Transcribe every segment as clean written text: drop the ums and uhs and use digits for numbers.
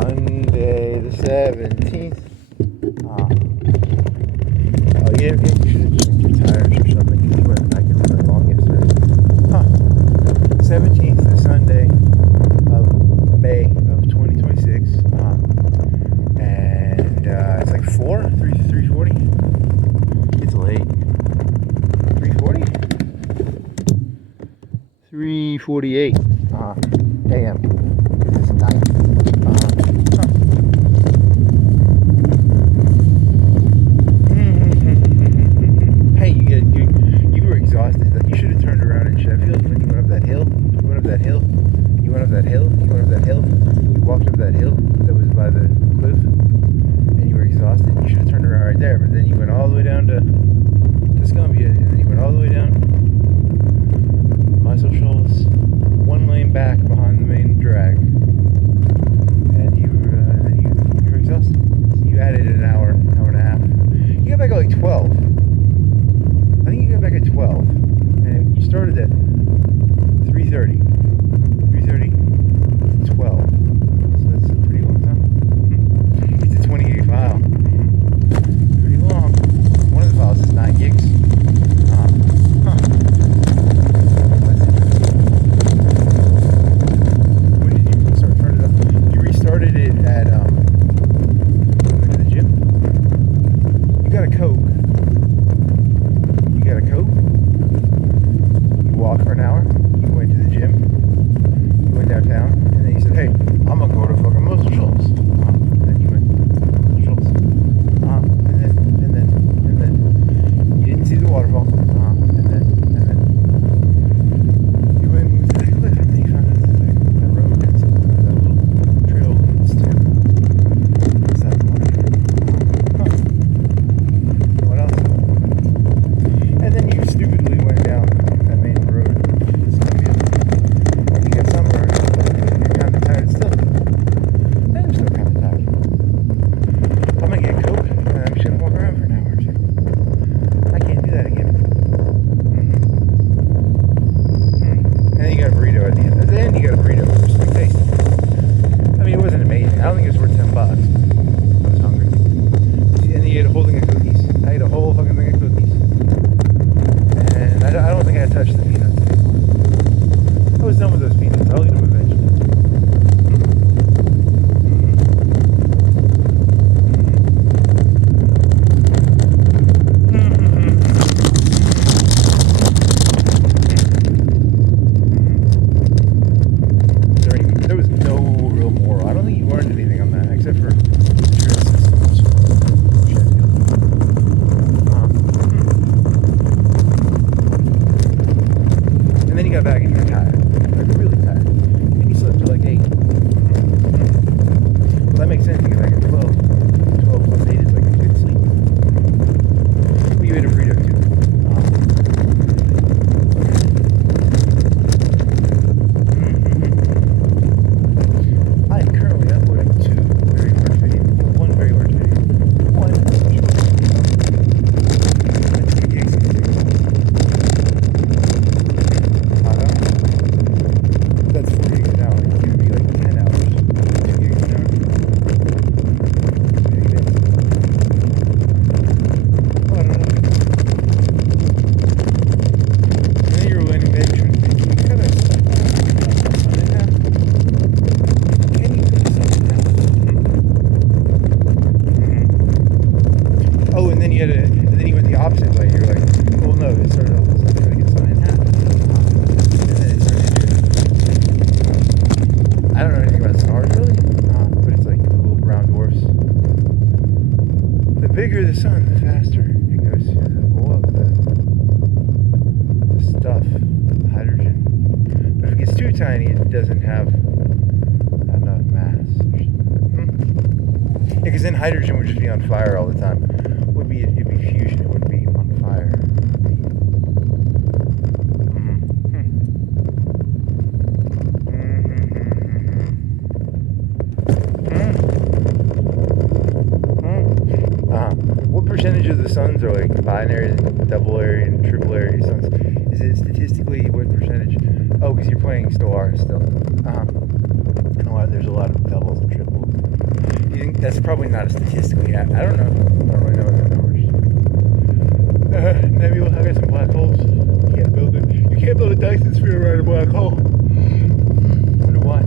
Sunday the 17th. Oh, yeah, you should have checked your tires or something. You went back in really long yesterday. 17th is Sunday of May of 2026. And it's like 3:40. It's late. 3:40? 3:48 a.m. It's night. Hey, you were exhausted. You should have turned around in Sheffield when you went up that hill. You went up that hill. You walked up that hill that was by the cliff, and you were exhausted. You should have turned around right there, but then you went all the way down to Scumbia, and then you went all the way down Muscle Shoals, 1 lane back behind the main drag, and you were exhausted. So you added an hour and a half. You got back at like 12. I think you got back at 12, and you started at 3:30. 3:30 to 12. So that's a pretty long time. It's a 20 gig file. Pretty long. One of the files is 9 gigs. When did you start turning it up? You restarted it at went to the gym. You got a Coke. You walked for an hour. You went to the gym. You went downtown, and then you said, "Hey, I'm gonna go to fucking Muscle Shoals." And then you went to Muscle Shoals. And then you didn't see the waterfall. And then you went to that cliff, and then you found out that road and that little trail leads to South Water. What else? And then you stupidly went down that main road. And you got sunburned. And you're kind of tired still. I'm still kind of tired. I'm going to get Coke, and I'm just going to walk around for an hour or two. I can't do that again. And then you got a burrito at the end. At the end, you got a burrito for sweet taste. I mean, it wasn't amazing. I don't think it was worth $10. I was hungry. And then you ate a whole thing of cookies. I ate a whole fucking thing of cookies. And I don't think I touched the peanuts anymore. I was done with those peanuts. I'll eat them eventually. There was no real moral. I don't think you learned anything on that, except for trail systems. And then you got back and you were tired. Like really tired. And you slept till like 8. Well, that makes sense. You get back at 12. 12 plus 8 is like a good sleep. But you ate a burrito too. I am currently uploading 2 very large videos. One very large video. One short video. That's 2 gigs and 6 That's 4 gigs an hour. It's going to be like 10 hours. 2 gigs an hour. Maybe that's... Oh, I don't know. And then you're landing there. Can you cut a sun in half? Can you cut a sun in half? Oh, and then you went the opposite way. You're like, well, no, it started off as like cutting a sun in half. And then it started to... I don't know anything about stars really, but it's like the little brown dwarfs. The bigger the sun, the faster it goes to blow up the stuff, the hydrogen. But if it gets too tiny, it doesn't have enough mass. Yeah, because then hydrogen would just be on fire all the time. It'd be fusion. It wouldn't be on fire. What percentage of the suns are like binary, double-ary, and triple-ary suns? Is it statistically what percentage? Oh, because you're playing Stellar still. And there's a lot of doubles and triples. That's probably not a statistically. I don't know. I don't really know what that numbers. Nebula, I got some black holes. You can't build it. You can't build a Dyson sphere around a black hole. Wonder why.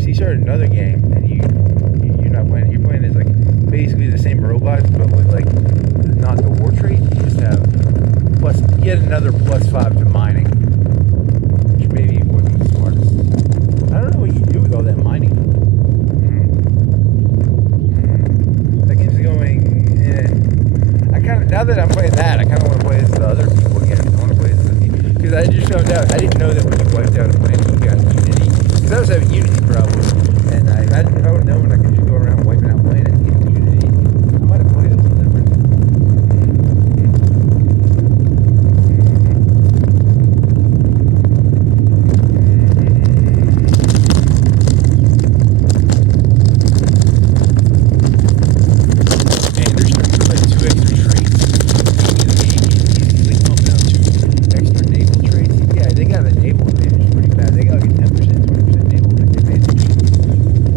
So you started another game, and you're not playing. You're playing as like basically the same robots, but with like not the war trait. You just have plus yet another +5 to mining, which maybe wasn't the smartest. I don't know what you do with all that mining. That game's going. I kind of now that I'm playing that, I kind of want to play as the other people again. I want to play as the people because I just found out I didn't know that when you wiped out a planet you got Unity. Because I was having Unity problems, and I imagine if I would have known I could just go around wiping out planets and get Unity, I might have played a little different. Man, there's like 2 extra traits. He's like pumping out 2 extra naval traits. Yeah, they got a naval advantage pretty bad. They got like a 10%, 20% naval advantage,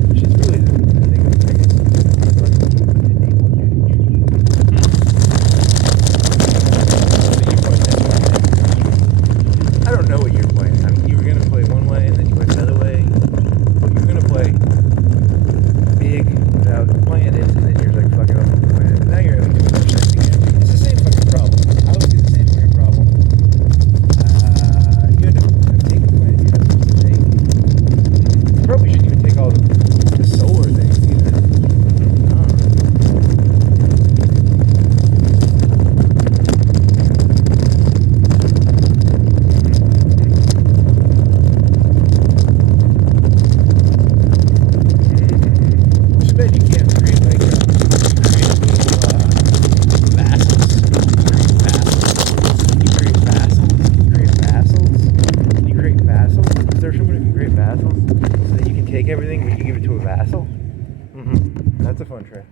which is really the thing of the biggest naval advantage. So you playing this one? I don't know what you're playing. I mean, you were gonna play one way and then you went another way. You were gonna play big without playing it, and then you're like, fuck it, I'm gonna play it. And now you're at like 20% again. It's the same fucking problem. I always get the same fucking problem. You end up taking away. You're not supposed to take. You probably shouldn't even take all the solar things either. I don't know. Too bad you can't create like create little vassals. You create vassals. You create vassals. Is there someone who can create vassals so that you can take everything but you give it to a vassal? That's a fun trick.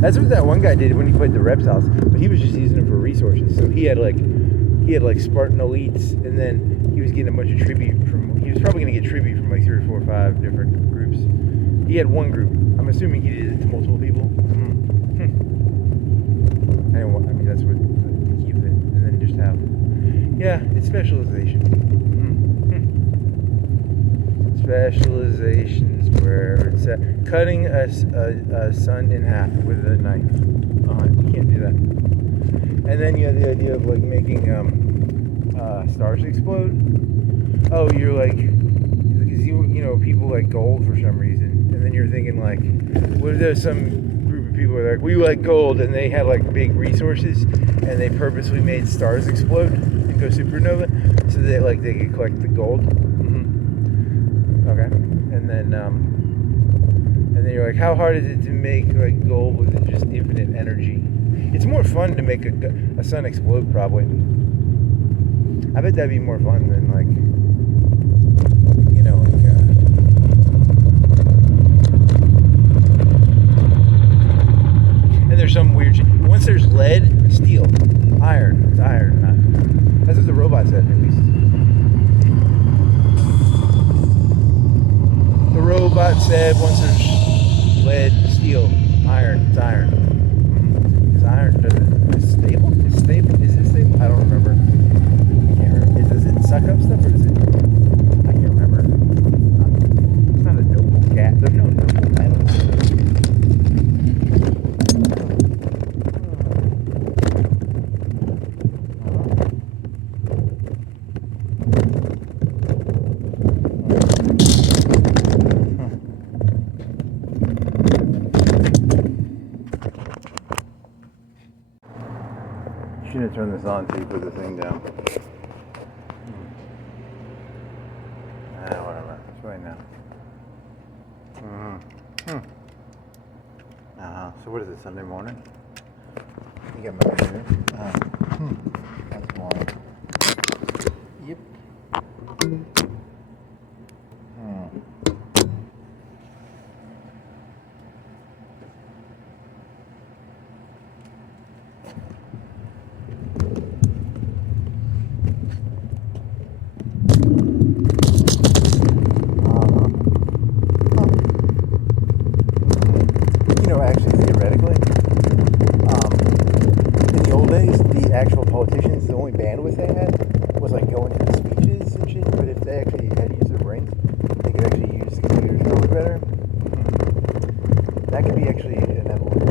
That's what that one guy did when he played the reptiles, but he was just using them for resources. So he had like Spartan elites, and then he was getting a bunch of tribute from. He was probably going to get tribute from like 3 or 4 or 5 different groups. He had one group. I'm assuming he did it to multiple people. I mean that's what keep it, and then just have. Yeah, it's specialization. Specializations where it's cutting a sun in half with a knife. You can't do that. And then you have the idea of like making stars explode. Oh, you're like, because you know people like gold for some reason, and then you're thinking like, what if there's some group of people who are like, we like gold, and they have like big resources, and they purposely made stars explode and go supernova, so that like they could collect the gold. Okay, and then you're like, how hard is it to make like gold with just infinite energy? It's more fun to make a sun explode, probably. I bet that'd be more fun than like, you know, like. And there's some weird shit. Once there's lead, steel, iron. It's iron, not. That's what the robot said, at least. The robot said once there's lead, steel, iron, it's iron. Because iron is stable? It's stable? Is it stable? I don't remember. I can't remember. Does it suck up stuff or does it? I can't remember. It's not a noble gas. There's no noble metals. Shouldn't turn this on till you put the thing down. Whatever. It's right now. So what is it, Sunday morning? You got my computer? That's morning. Yep. actual politicians, the only bandwidth they had was like going to the speeches and shit. But if they actually had to use their brains, they could actually use computers really better. That could be actually an evolution.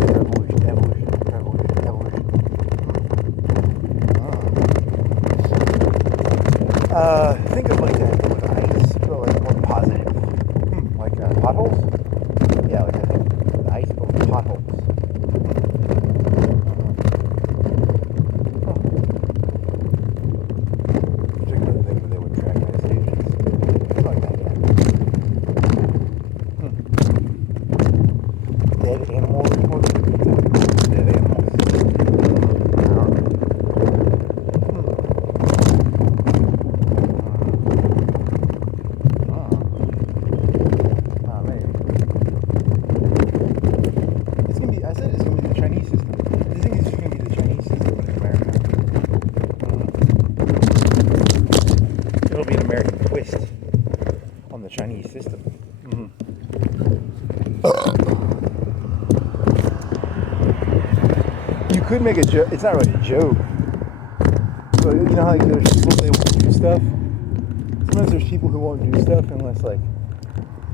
Think of like that with ice, but like more positive. Like potholes? Yeah, like I think ice, but with potholes. Particular thing where they would track ice stations. Something like that, yeah. Dead animal reports? Dead animals. Chinese system. You could make a joke. It's not really a joke. But you know how like, there's people they won't do stuff. Sometimes there's people who won't do stuff unless like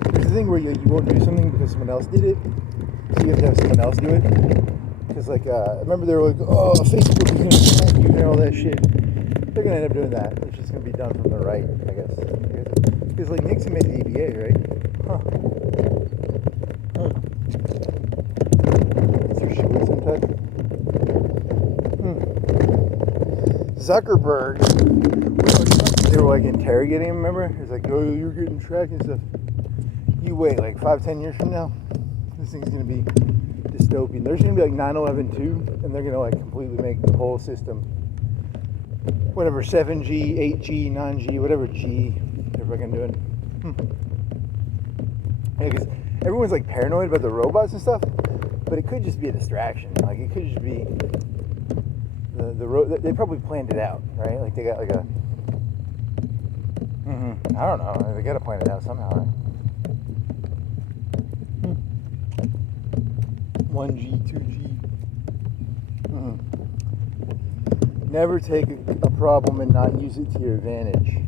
there's a thing where you won't do something because someone else did it, so you have to have someone else do it. Because like remember they were like, oh, Facebook is gonna attack you and all that shit. They're gonna end up doing that. It's just gonna be done from the right, I guess. Because like Nixon made the EPA, right? Huh. Is there shoes in touch? Zuckerberg. They were like interrogating him, remember? It's like, oh, you're getting tracked and stuff. You wait, like 5-10 years from now, this thing's gonna be dystopian. There's gonna be like 9/11 too, and they're gonna like completely make the whole system, whatever, 7G, 8G, 9G, whatever G they're fucking doing. Yeah, because everyone's like paranoid about the robots and stuff, but it could just be a distraction. Like it could just be they probably planned it out, right? Like they got like a I don't know. They gotta plan it out somehow, right? 1G, 2G. Never take a problem and not use it to your advantage.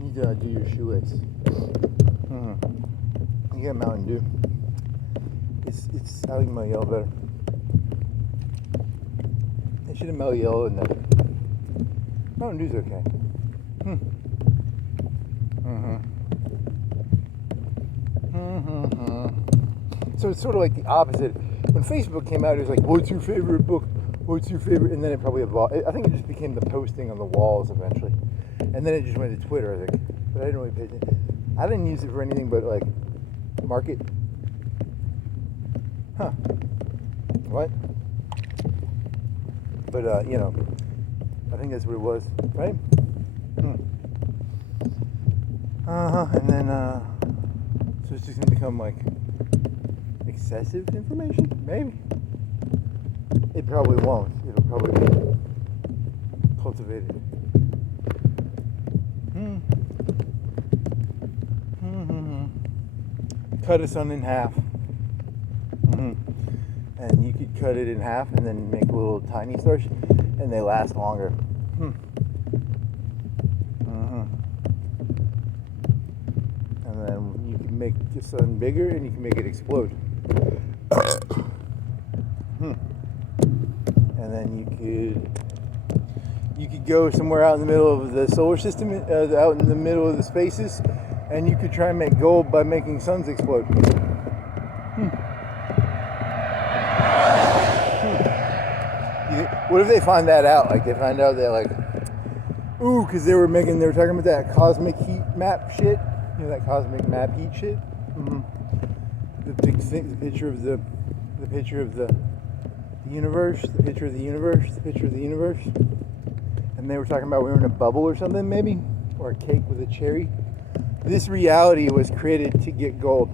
You gotta do your shoelace. You got Mountain Dew. It's I like Mellow Yellow better. They should have Mellow Yellow in there. Mountain Dew's okay. So it's sort of like the opposite. When Facebook came out, it was like, what's your favorite book? What's your favorite? And then it probably evolved. I think it just became the posting on the walls eventually. And then it just went to Twitter, I think. But I didn't really pay attention. I didn't use it for anything but like market. Huh. What? But, you know, I think that's what it was, right? And then, so it's just going to become like excessive information? Maybe. It probably won't. It'll probably be cultivated. Cut a sun in half. And you could cut it in half and then make little tiny stars, and they last longer. And then you can make the sun bigger and you can make it explode. And then you could go somewhere out in the middle of the solar system, out in the middle of the spaces, and you could try and make gold by making suns explode. What if they find that out? Like they find out that like, ooh, because they were talking about that cosmic heat map shit. You know that cosmic map heat shit. The big thing, the picture of the universe, the picture of the universe, the picture of the universe. And they were talking about we were in a bubble or something, maybe, or a cake with a cherry. This reality was created to get gold.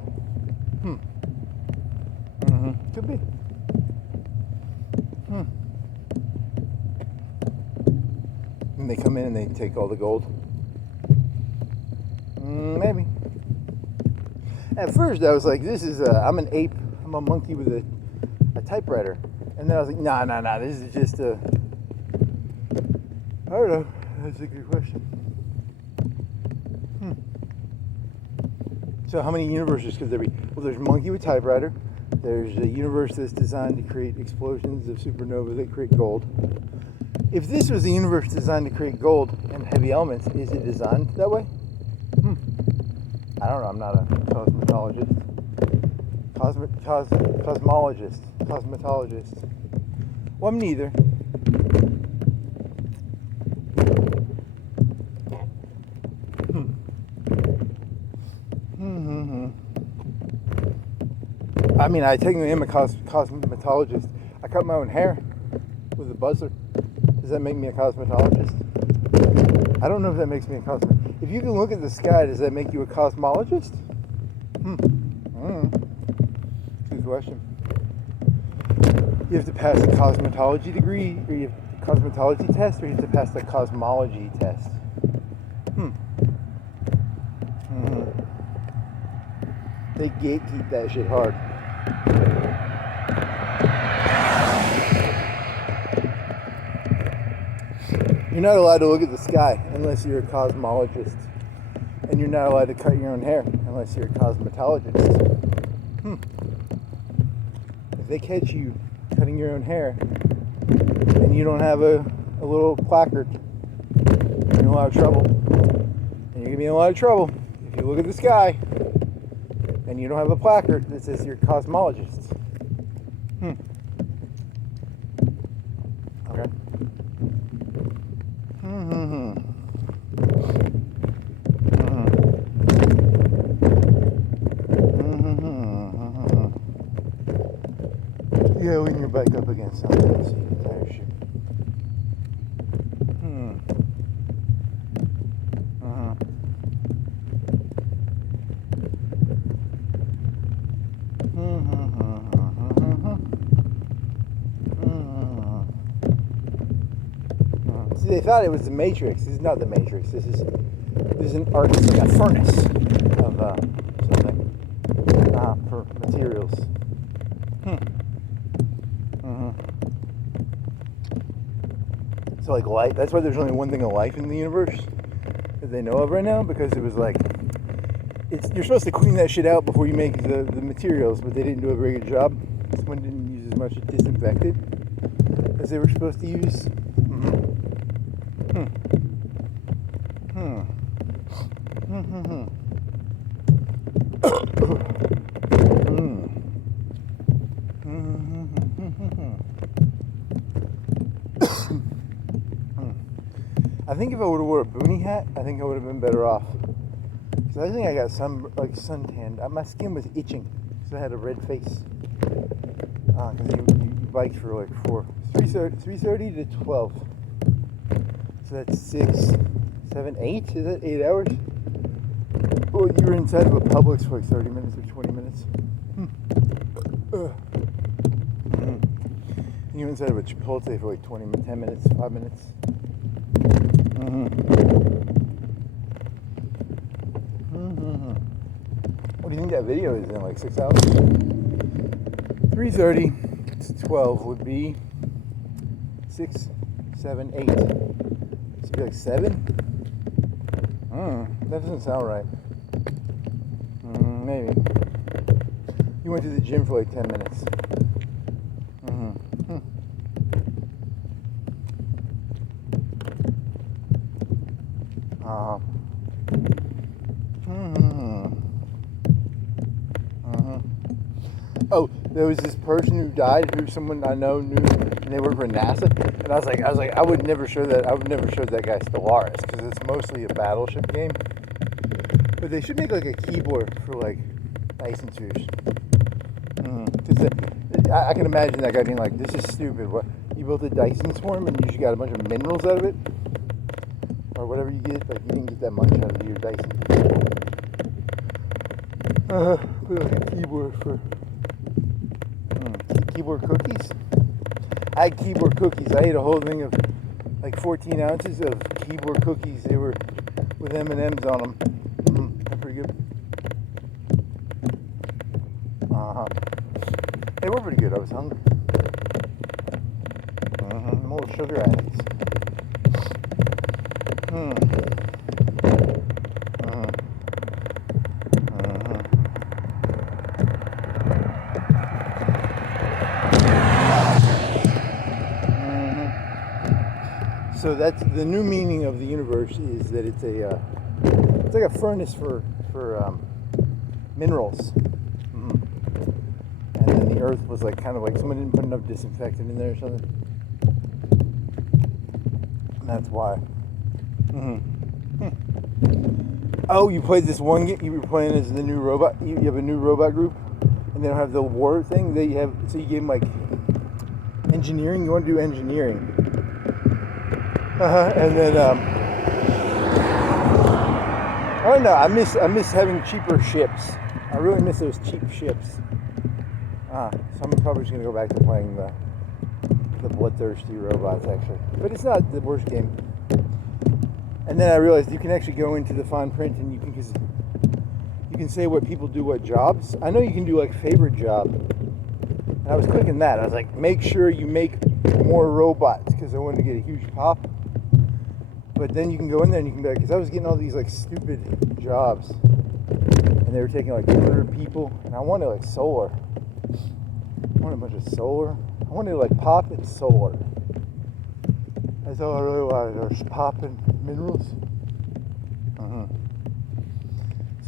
Could be. And they come in and they take all the gold. Maybe. At first, I was like, I'm an ape. I'm a monkey with a typewriter. And then I was like, nah. This is just I don't know. That's a good question. So how many universes could there be? Well, there's monkey with typewriter. There's a universe that's designed to create explosions of supernovae that create gold. If this was a universe designed to create gold and heavy elements, is it designed that way? I don't know. I'm not a cosmetologist. Cosmetologist. Well, I'm neither. I mean, I technically am a cosmetologist. I cut my own hair with a buzzer. Does that make me a cosmetologist? I don't know if that makes me a cosmetologist. If you can look at the sky, does that make you a cosmologist? Good question. You have to pass a cosmetology degree, or you have a cosmetology test, or you have to pass the cosmology test. They gatekeep that shit hard. You're not allowed to look at the sky unless you're a cosmologist. And you're not allowed to cut your own hair unless you're a cosmetologist. If they catch you cutting your own hair and you don't have a little placard, you're in a lot of trouble. And you're going to be in a lot of trouble if you look at the sky and you don't have a placard that says you're a cosmologist. Okay. Yeah, when you're back up against something, so you can tire shoot. See, they thought it was the Matrix. This is not the Matrix. This is an arc. It's like a furnace of something for materials. So like light. That's why there's only one thing of life in the universe that they know of right now, because it was like you're supposed to clean that shit out before you make the materials, but they didn't do a very good job. Someone didn't use as much disinfectant as they were supposed to use. I think if I would have wore a boonie hat, I think I would have been better off. Because I think I got suntan. My skin was itching because I had a red face. Because you biked for like 3:30 to 12. So that's 6, 7, 8? Is that 8 hours? Well, you were inside of a Publix for like 30 minutes or 20 minutes. And you were inside of a Chipotle for like 10 minutes, 5 minutes. What do you think that video is in, like 6 hours? 3:30 to 12 would be 6, 7, 8. So it'd be like 7? That doesn't sound right. Maybe. You went to the gym for like 10 minutes. Oh, there was this person who died, who someone I know knew, and they work for NASA. And I was like, I would never show that. I would never show that guy Stellaris, because it's mostly a battleship game. But they should make like a keyboard for like Dyson tubes. Because I can imagine that guy being like, "This is stupid. What? You built a Dyson swarm and you just got a bunch of minerals out of it, or whatever you get. Like you didn't get that much out of your Dyson." Put like a keyboard for keyboard cookies. I had keyboard cookies. I ate a whole thing of like 14 ounces of keyboard cookies. They were with M&Ms on them. They're pretty good. They were pretty good. I was hungry. I'm a little sugar addicts. So that's the new meaning of the universe, is that it's like a furnace for minerals. And then the earth was like kind of like someone didn't put enough disinfectant in there or something. And that's why. Oh, you played this one game. You were playing as the new robot. You have a new robot group, and they don't have the war thing. They have, so you gave them like engineering. You want to do engineering. And then I don't know. I miss having cheaper ships. I really miss those cheap ships. So I'm probably just gonna go back to playing the bloodthirsty robots, actually. But it's not the worst game. And then I realized you can actually go into the fine print and you can say what people do, what jobs. I know you can do like favorite job. And I was clicking that. I was like, make sure you make more robots, because I wanted to get a huge pop. But then you can go in there and you can be like, because I was getting all these like stupid jobs, and they were taking like 200 people, and I wanted like solar. I wanted a bunch of solar. I wanted like pop and solar. That's all I really wanted, was pop and minerals.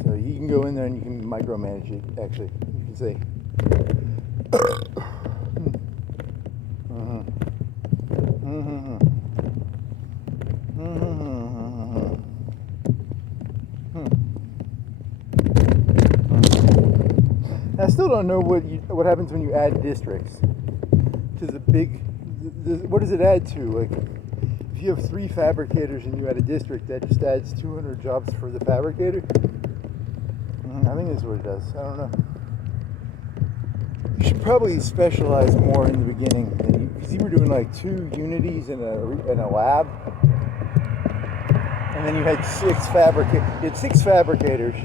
So you can go in there and you can micromanage it, actually. You can say, I still don't know what happens when you add districts to the big. What does it add to? Like, if you have 3 fabricators and you add a district, that just adds 200 jobs for the fabricator. I think that's what it does. I don't know. You should probably specialize more in the beginning, because you were doing like 2 unities in a lab, and then you had 6 fabricators,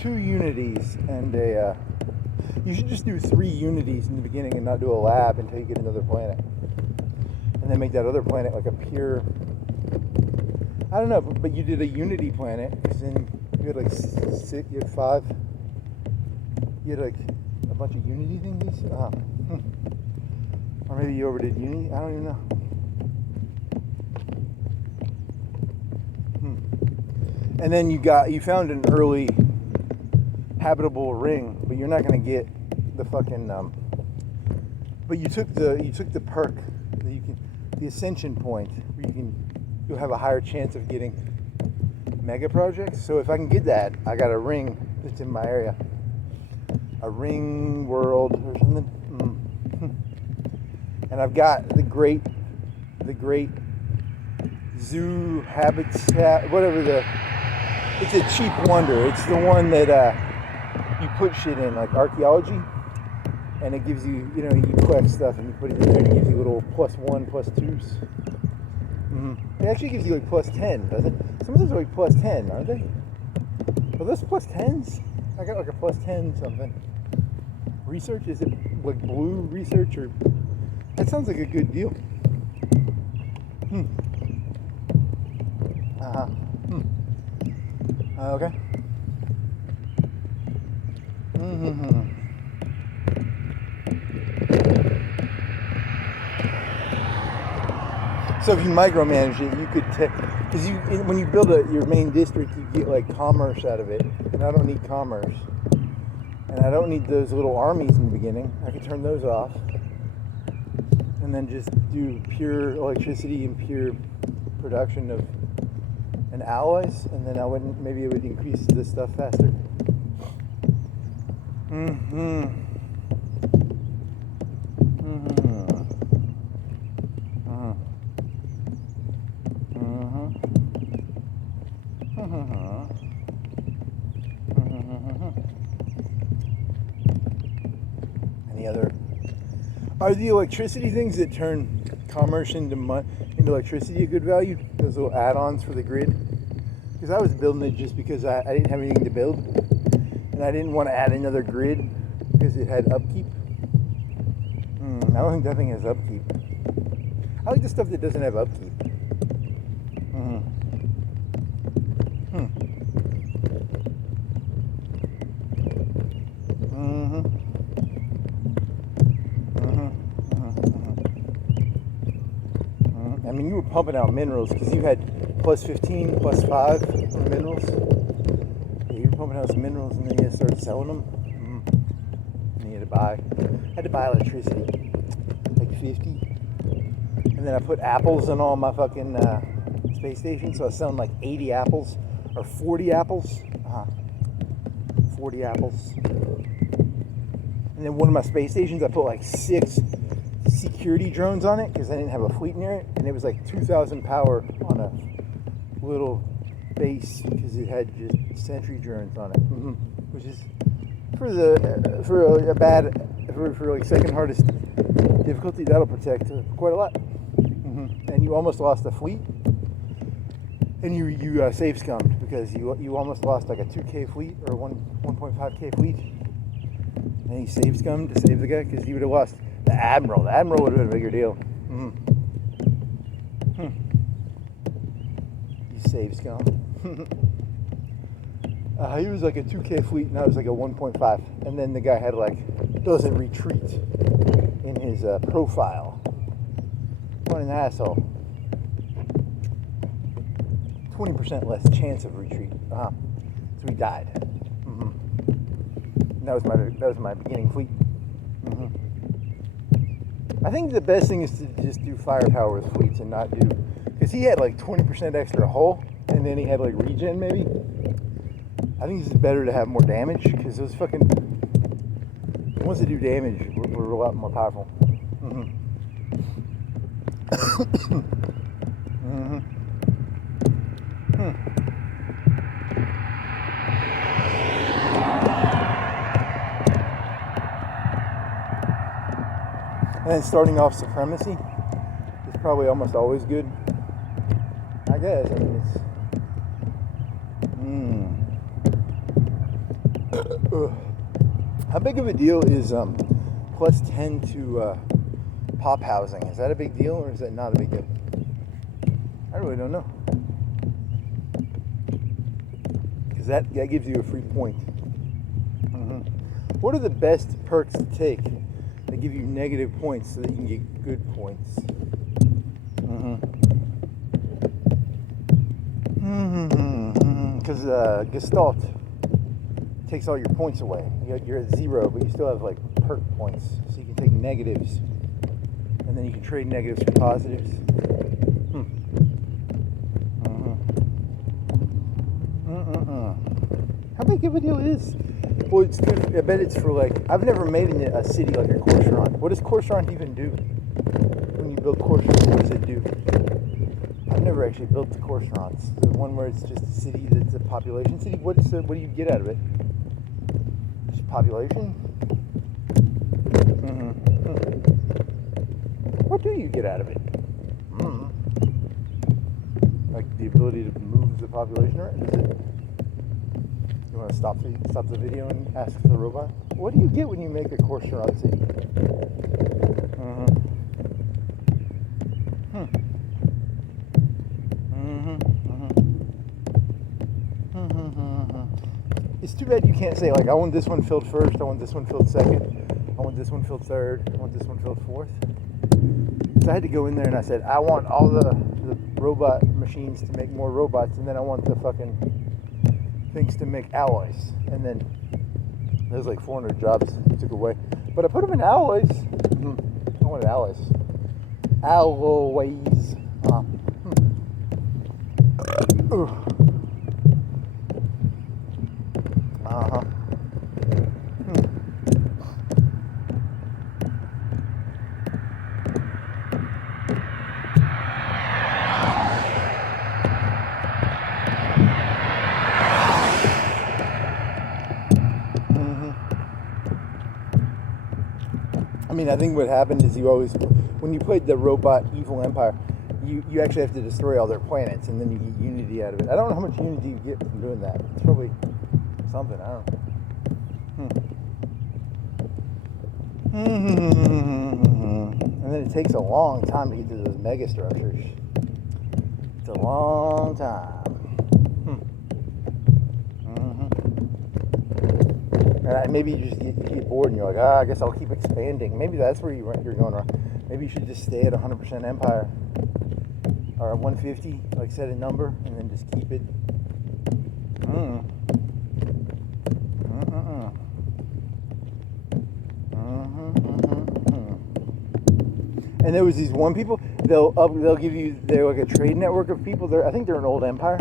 2 unities, and a. You should just do 3 unities in the beginning and not do a lab until you get another planet, and then make that other planet like a pure. I don't know, but you did a unity planet, because then you had like 6, you had 5. You had like a bunch of unity things. Or maybe you overdid unity. I don't even know. And then you found an early habitable ring, but you're not going to get the fucking. But you took the perk that you can, the ascension point, where you'll have a higher chance of getting mega projects. So if I can get that, I got a ring that's in my area, a ring world or something. And I've got the great zoo habitat, whatever it's a cheap wonder. It's the one that you put shit in, like archaeology, and it gives you, you collect stuff and you put it in there and it gives you little +1, +2s. It actually gives you like +10, doesn't it? Some of those are like +10, aren't they? Are those +10s? I got like a +10 something. Research? Is it like blue research, or? That sounds like a good deal. Okay. So if you micromanage it, you could because when you build your main district, you get like commerce out of it, and I don't need commerce, and I don't need those little armies in the beginning. I could turn those off, and then just do pure electricity and pure production of alloys, and then maybe it would increase this stuff faster. Any other? Are the electricity things that turn commerce into electricity a good value? Those little add-ons for the grid? Because I was building it just because I didn't have anything to build, and I didn't want to add another grid. because it had upkeep. I don't think that thing has upkeep. I like the stuff that doesn't have upkeep. I mean, you were pumping out minerals because you had plus 15, plus 5 for minerals. Yeah, you were pumping out some minerals and then you started selling them. And you had to buy electricity, like 50. And then I put apples in all my fucking space stations, so I was selling like 80 apples or 40 apples. 40 apples. And then one of my space stations, I put like 6 security drones on it because I didn't have a fleet near it, and it was like 2,000 power on a little base because it had just sentry drones on it, which is for like second hardest difficulty, that'll protect quite a lot. And you almost lost a fleet, and you save scummed because you almost lost like a 2K fleet or 1.5K fleet, and you save scummed to save the guy because you would have lost the admiral. The admiral would have been a bigger deal. You save scum. He was like a 2K fleet and I was like a 1.5, and then the guy had like doesn't retreat in his profile. What an asshole. 20% less chance of retreat. So he died. And that was my beginning fleet. I think the best thing is to just do firepower with fleets and not do, because he had like 20% extra hull and then he had like regen maybe. I think it's better to have more damage because those fucking ones that do damage were a lot more powerful. And then starting off supremacy is probably almost always good, I guess. I mean, it's how big of a deal is plus 10 to pop housing? Is that a big deal or is that not a big deal? I really don't know, because that gives you a free point. What are the best perks to take that give you negative points so that you can get good points? Because Gestalt takes all your points away. You're at 0, but you still have like perk points, so you can take negatives, and then you can trade negatives for positives. How big of a deal is? Well, it's good. I bet it's for like, I've never made a city like a Corsairant. What does Corsairant even do? When you build Corsairant, what does it do? I've never actually built the Corsairants. The one where it's just a city that's a population city. What do you get out of it? Just population? What do you get out of it? Like the ability to move the population around? Is it? You want to stop the video and ask the robot? What do you get when you make a Corsairant city? It's too bad you can't say like, I want this one filled first, I want this one filled second, I want this one filled third, I want this one filled fourth. So I had to go in there and I said, I want all the robot machines to make more robots, and then I want the fucking things to make alloys. And then there's like 400 jobs I took away. But I put them in alloys. I wanted alloys. Alloys. I mean, I think what happened is when you played the robot Evil Empire, you actually have to destroy all their planets, and then you get unity out of it. I don't know how much unity you get from doing that. It's probably something, I don't know. And then it takes a long time to get to those mega structures. It's a long time. And maybe you just get bored and you're like, I guess I'll keep expanding. Maybe that's where you're going wrong. Maybe you should just stay at 100% Empire. Or at 150, like set a number, and then just keep it. And there was these one people, they'll give you, they're like a trade network of people. I think they're an old empire.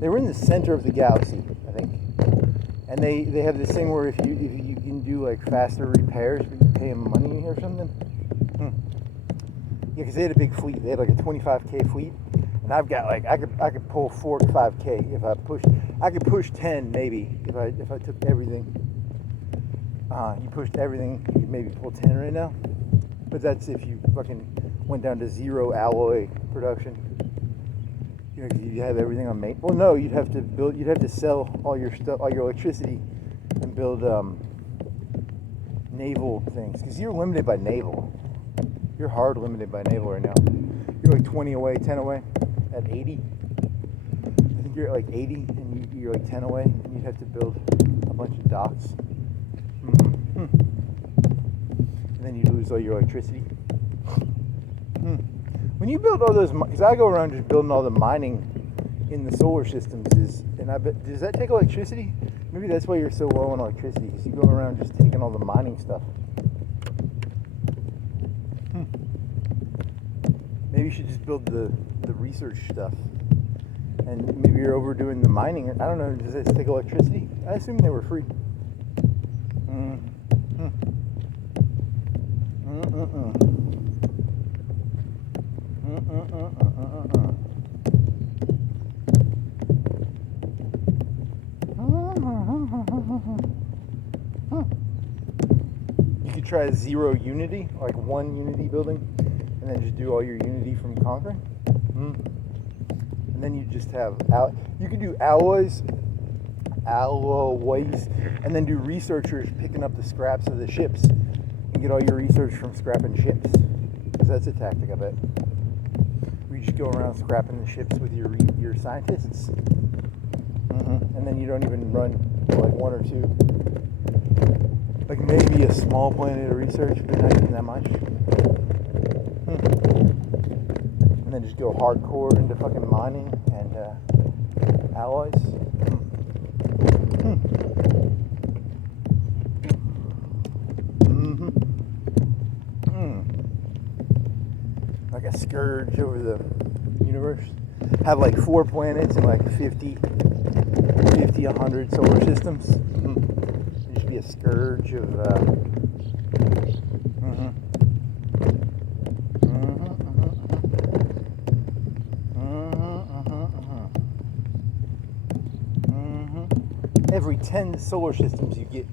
They were in the center of the galaxy, I think. And they have this thing where if you can do like faster repairs, but you pay them money or something. Yeah, because they had a big fleet. They had like a 25K fleet, and I've got like I could pull 4 to 5K if I pushed. I could push 10 maybe if I took everything. You pushed everything, you could maybe pull 10 right now. But that's if you fucking went down to 0 alloy production. You know, you have everything on main. Well, no, you'd have to sell all your stuff, all your electricity, and build naval things because you're limited by naval. You're hard limited by naval right now. You're like 20 away, 10 away, at 80. I think you're at like 80, and you're like 10 away, and you'd have to build a bunch of docks. And then you lose all your electricity. When you build all those, because I go around just building all the mining in the solar systems, and I bet, does that take electricity? Maybe that's why you're so low on electricity, because you go around just taking all the mining stuff. Maybe you should just build the research stuff. And maybe you're overdoing the mining. I don't know, does that take electricity? I assume they were free. You could try 0 unity, like 1 unity building, and then just do all your unity from conquering. And then you just have you could do alloys, and then do researchers picking up the scraps of the ships and get all your research from scrapping ships. Because that's a tactic, I bet. We just go around scrapping the ships with your scientists. And then you don't even run like 1 or 2. Like maybe a small planet of research, but not even that much. And then just go hardcore into fucking mining and alloys. Like a scourge over the universe. Have like 4 planets and like 50, 100 solar systems. Just be a scourge of every 10 solar systems you get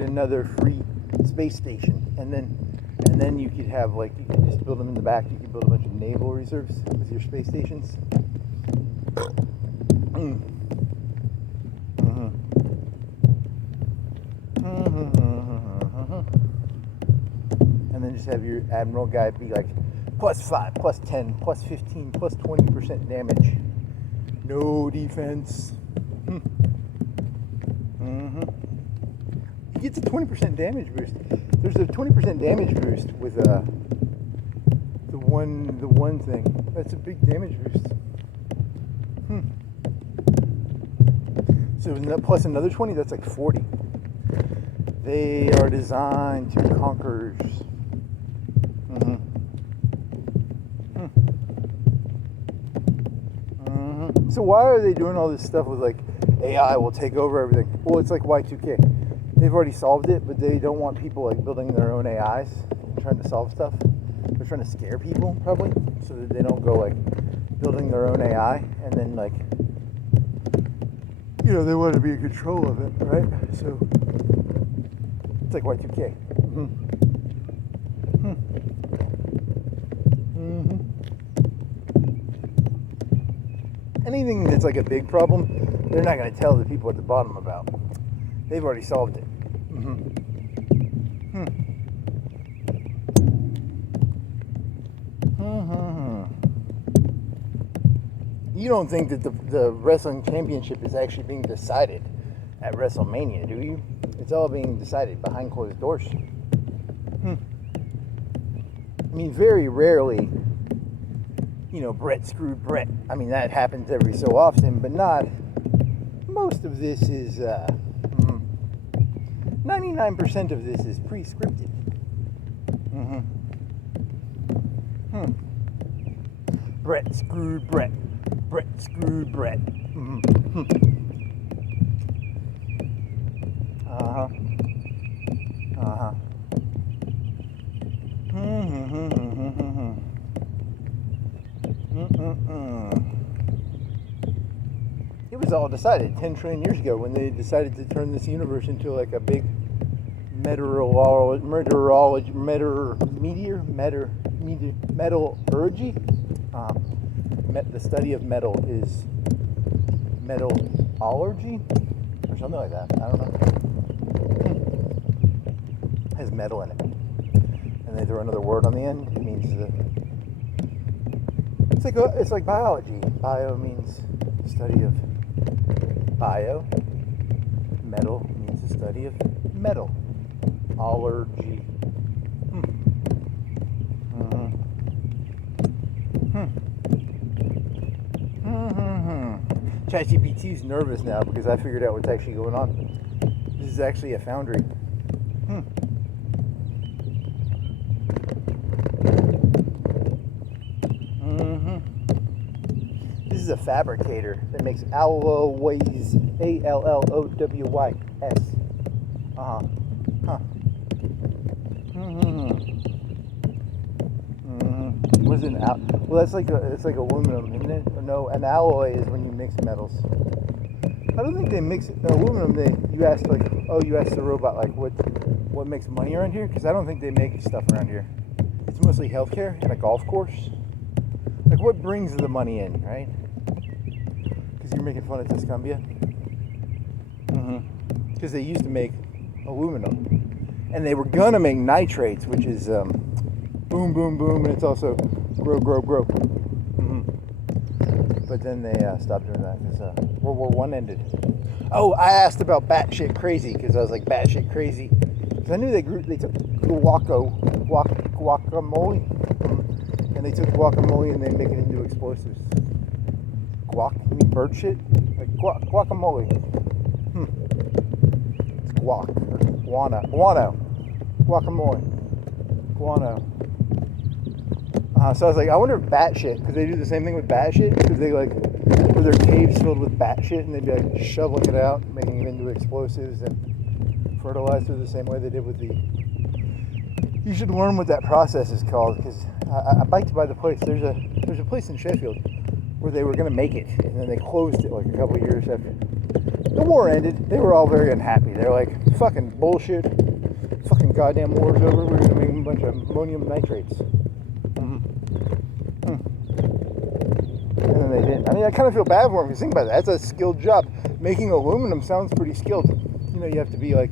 another free space station, and then you could have like, you could just build them in the back. You could build a bunch of naval reserves with your space stations. And then just have your admiral guy be like +5, +10, +15, +20% damage. No defense. He gets a 20% damage boost. There's a 20% damage boost with the one thing. That's a big damage boost. So plus another 20, that's like 40. They are designed to conquerors. So why are they doing all this stuff with like AI will take over everything? Well, it's like Y2K. They've already solved it, but they don't want people like building their own AIs and trying to solve stuff. They're trying to scare people probably, so that they don't go like building their own AI and then like, you know, they want to be in control of it, right? So it's like Y2K. Anything that's like a big problem, they're not going to tell the people at the bottom about. They've already solved it. You don't think that the wrestling championship is actually being decided at WrestleMania, do you? It's all being decided behind closed doors. I mean, very rarely, Brett screwed Brett. I mean, that happens every so often, but not. Most of this is, 99% of this is pre-scripted. Brett screwed Brett. Brett screwed Brett. It was all decided 10 trillion years ago when they decided to turn this universe into like a big metallurgy. The study of metal is metallurgy or something like that. I don't know. Has metal in it, and they throw another word on the end. It means it's like biology. Bio means study of bio. Metal means the study of metal. Allergy. ChatGPT is nervous now because I figured out what's actually going on. This is actually a foundry. This is a fabricator that makes alloys. ALLOWYS. What's an well, it's like aluminum, isn't it? Or no, an alloy is when you mix metals. I don't think they mix aluminum. You asked the robot like what makes money around here? Because I don't think they make stuff around here. It's mostly healthcare and a golf course. Like what brings the money in, right? Because you're making fun of Tuscumbia. Because they used to make aluminum, and they were gonna make nitrates, which is boom, boom, boom, and it's also grow. But then they stopped doing that because World War I ended. Oh, I asked about batshit crazy because I was like batshit crazy because I knew they took guacamole, and they took guacamole and they make it into explosives. Guac? You mean bird shit? Like guacamole. It's guac or guano, guacamole, guano. So I was like, I wonder if bat shit, because they do the same thing with bat shit, because they where their caves filled with bat shit, and they'd be like shoveling it out, making it into explosives and fertilizer the same way they did with the. You should learn what that process is called, because I biked by the place. There's a place in Sheffield where they were gonna make it, and then they closed it like a couple of years after the war ended. They were all very unhappy. They're like, fucking bullshit, fucking goddamn war's over. We're gonna make a bunch of ammonium nitrates. And then they didn't. I mean, I kind of feel bad for them because think about it. That's a skilled job. Making aluminum sounds pretty skilled. You have to be like,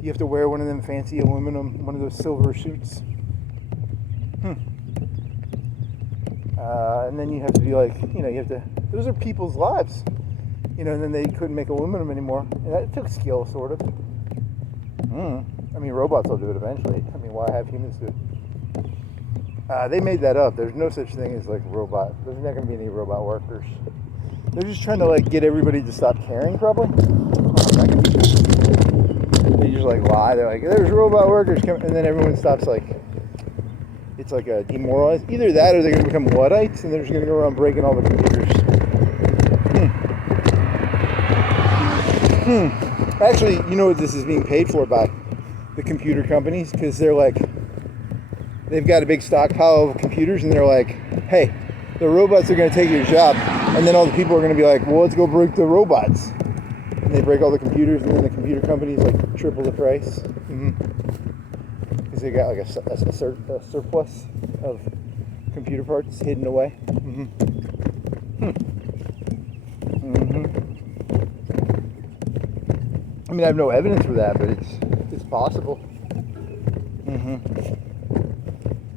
you have to wear one of them fancy aluminum, one of those silver suits. And then you have to be like, those are people's lives. And then they couldn't make aluminum anymore. And that took skill, sort of. I mean, robots will do it eventually. I mean, why have humans do it? They made that up. There's no such thing as like robot. There's not going to be any robot workers. They're just trying to like get everybody to stop caring, probably. They just like lie. They're like, there's robot workers coming, and then everyone stops like. It's like a demoralized. Either that, or they're going to become Luddites, and they're just going to go around breaking all the computers. Actually, you know what this is being paid for by the computer companies, because they're like. They've got a big stockpile of computers, and they're like, hey, the robots are going to take your job. And then all the people are going to be like, well, let's go break the robots. And they break all the computers, and then the computer companies like triple the price. Because they got like a surplus of computer parts hidden away. I mean, I have no evidence for that, but it's possible.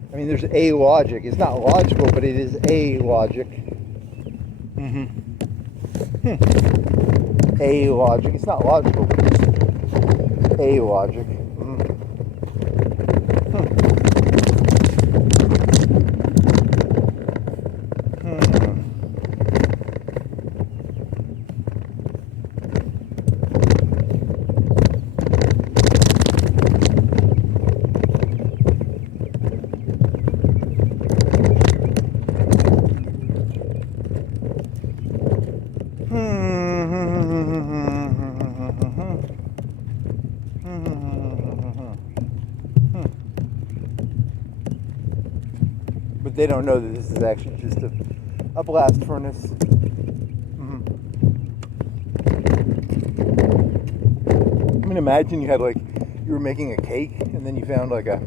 I I mean, there's a logic. It's not logical, but it is a logic. A logic. It's not logical, but it's a logic. But they don't know that this is actually just a blast furnace. I mean, imagine you had you were making a cake and then you found like a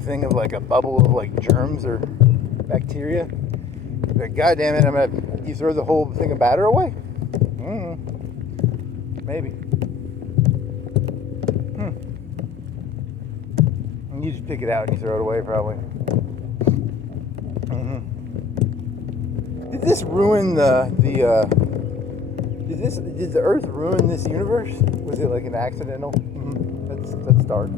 thing of a bubble of germs or bacteria. You're like, God damn it, you throw the whole thing of batter away? Maybe. And you just pick it out and you throw it away probably. Did this ruin did the Earth ruin this universe? Was it an accidental? That's dark.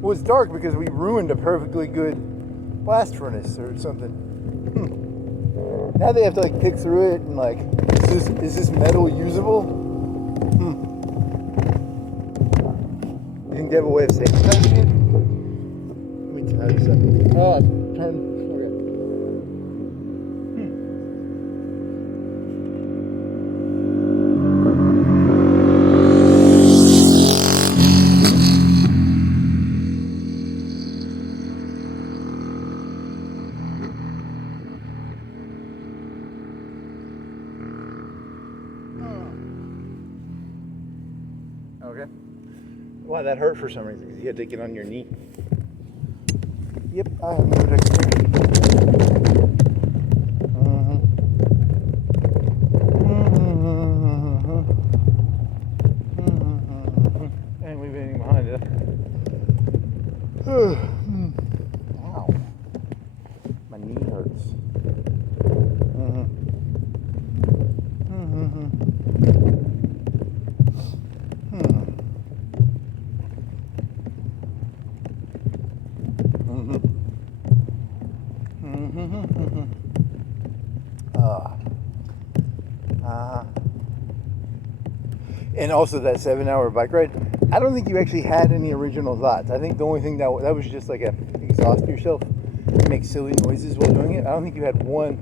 Well, it's dark because we ruined a perfectly good blast furnace or something. Now they have to pick through it and is this metal usable? You think they have a way of sanitizing it? Let me try this up. Oh, turn. Okay. Wow, that hurt for some reason because you had to get on your knee. Yep, I have no dexterity. And we've been behind it. Ow. My knee hurts. And also that 7-hour bike ride, I don't think you actually had any original thoughts. I think the only thing that was just exhaust yourself, make silly noises while doing it. I don't think you had one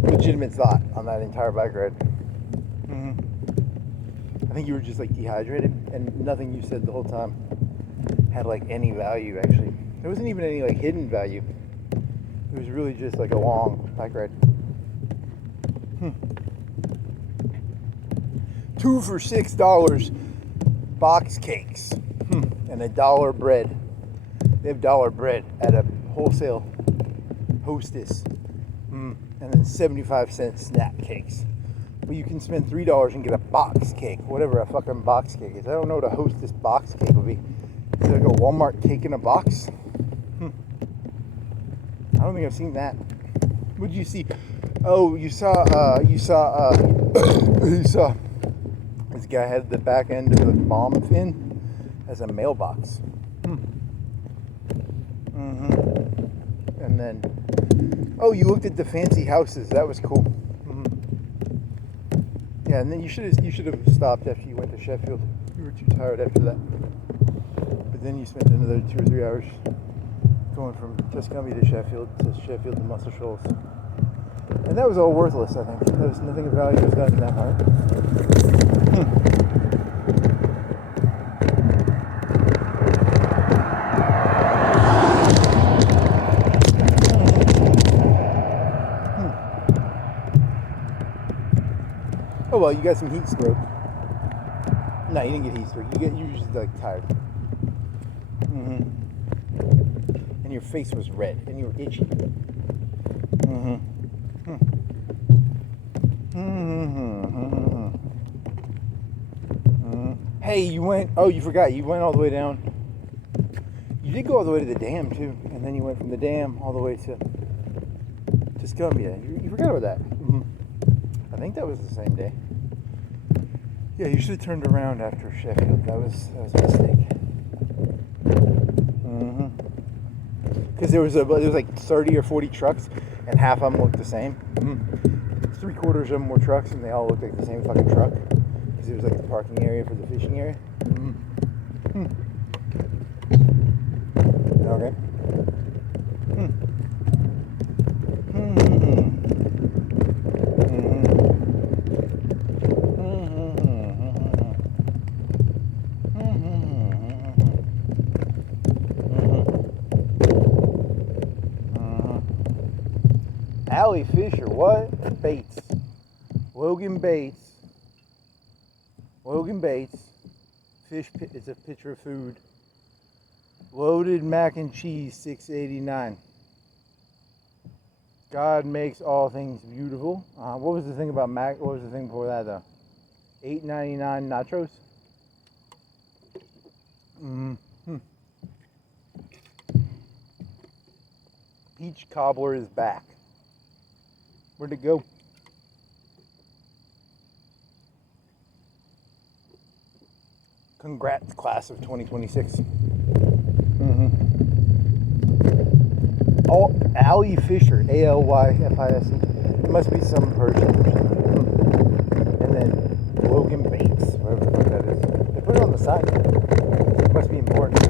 legitimate thought on that entire bike ride. I think you were just dehydrated, and nothing you said the whole time had any value actually. There wasn't even any hidden value. It was really just a long bike ride. 2 for $6 box cakes and $1 bread. They have $1 bread at a wholesale Hostess, and then 75-cent snack cakes. But you can spend $3 and get a box cake, whatever a fucking box cake is. I don't know what a Hostess box cake would be. Is it a Walmart cake in a box? I don't think I've seen that. What did you see? Oh, you saw this guy had the back end of the bomb fin as a mailbox. And then, oh, you looked at the fancy houses. That was cool. Yeah, and then you should have stopped after you went to Sheffield. You were too tired after that. But then you spent another 2 or 3 hours going from Tuscany to Sheffield to Muscle Shoals. And that was all worthless, I think. There was nothing of value was done in that night. Oh well, you got some heat stroke. No, you didn't get heat stroke. You're just tired. And your face was red, and you were itchy. Hey, you went. Oh, you forgot. You went all the way down. You did go all the way to the dam too, and then you went from the dam all the way to Scumbia. You forgot about that. Mm-hmm. I think that was the same day. Yeah, you should have turned around after Sheffield. That was a mistake. Because there was like 30 or 40 trucks, and half of them looked the same. 3/4 of them were trucks, and they all looked like the same fucking truck. Because it was like the parking area for the fishing area. Okay. Alley Fisher, what? Bates. Logan Bates. Fish, it's a picture of food. Loaded mac and cheese, $6.89. God makes all things beautiful. What was the thing about mac? What was the thing before that though? $8.99 nachos. Peach cobbler is back. Where'd it go? Congrats, class of 2026. Oh, Allie Fisher, A-L-Y-F-I-S-E. It must be some Persian or something. And then Logan Bates, whatever the fuck that is. They put it on the side. It must be important.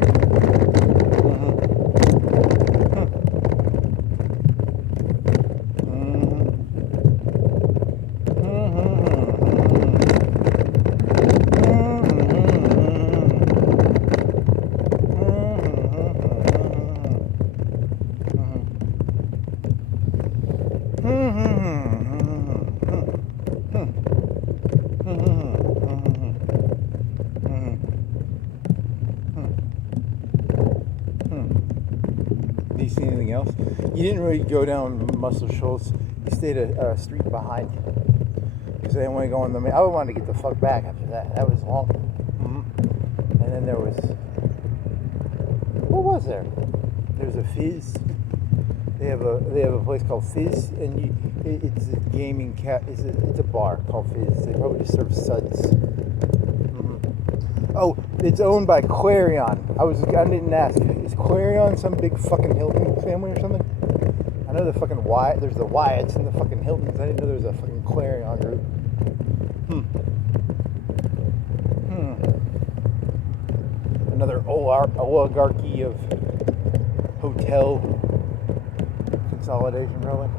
Did you see anything else? You didn't really go down Muscle Shoals. You stayed a street behind because I didn't want to go on the main. I wanted to get the fuck back after that. That was long. And then there was, what was there? There's a Fizz. They have a place called Fizz, and it's a gaming it's a bar called Fizz. They probably just serve suds. Oh, it's owned by Clarion. I didn't ask. Is Clarion some big fucking Hilton family or something? I know the fucking Wyatt. There's the Wyatts and the fucking Hiltons. I didn't know there was a fucking Clarion group. Another oligarchy of hotel consolidation, probably.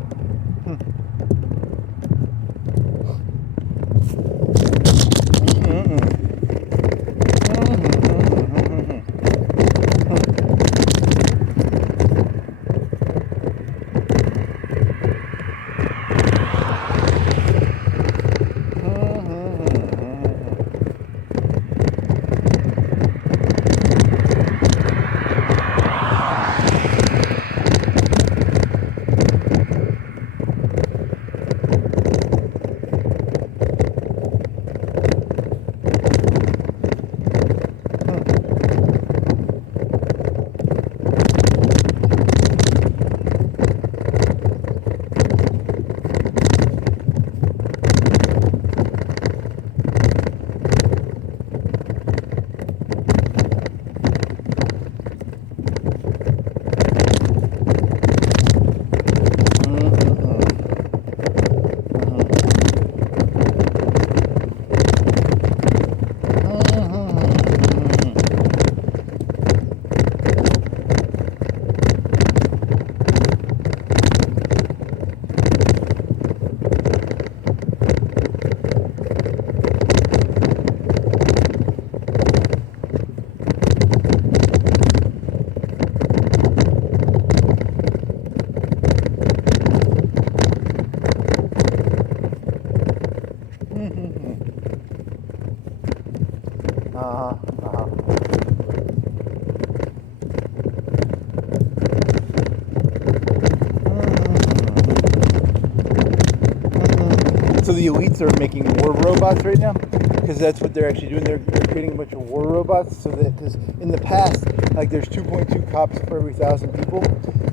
So the elites are making war robots right now, because that's what they're actually doing. They're creating a bunch of war robots, so that, because in the past, like there's 2.2 cops for every 1,000 people,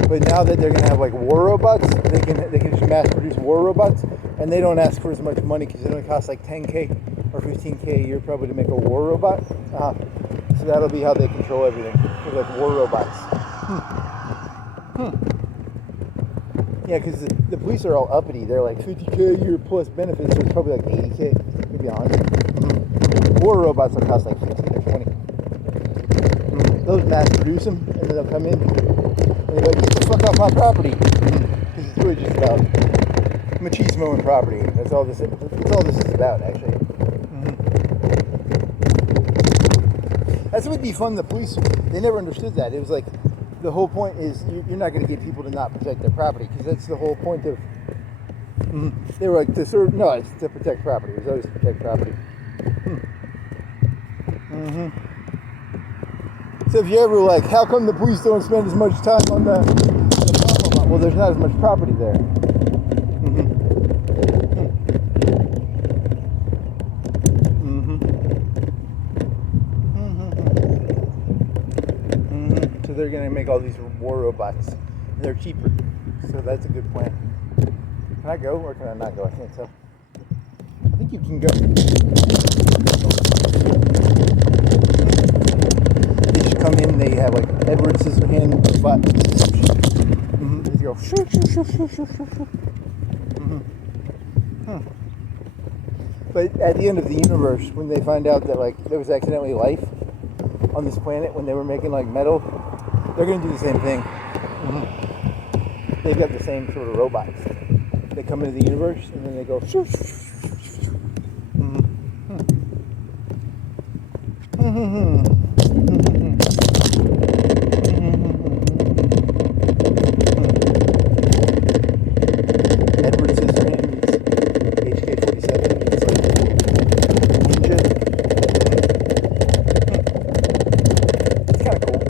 but now that they're gonna have like war robots, they can just mass produce war robots, and they don't ask for as much money because it only costs like 10K or 15K a year probably to make a war robot. So that'll be how they control everything, with like war robots. Yeah, because the police are all uppity. They're like 50K a year plus benefits, so it's probably like 80K, maybe 100. War robots will cost like 15 or 20. Those mass produce them, and then they'll come in, and they're like, get the fuck off my property. Because it's really just about machismo and property. That's all this is about, actually. That's what defund the police. They never understood that. It was like, the whole point is you're not going to get people to not protect their property, because that's the whole point of. They were like it's to protect property. It was always to protect property. So if you ever like, how come the police don't spend as much time on the problem lot? Well, there's not as much property there. So they're going to make all these war robots. And they're cheaper. So that's a good plan. Can I go or can I not go? I can't tell. I think you can go. They just come in, they have like Edward Scissorhand robot. They go shoot. But at the end of the universe, when they find out that like there was accidentally life on this planet when they were making like metal, they're going to do the same thing. They've got the same sort of robots. They come into the universe and then they go shoo. Edward Scissorhands, HK-47. It's like ninja. It's kind of cool.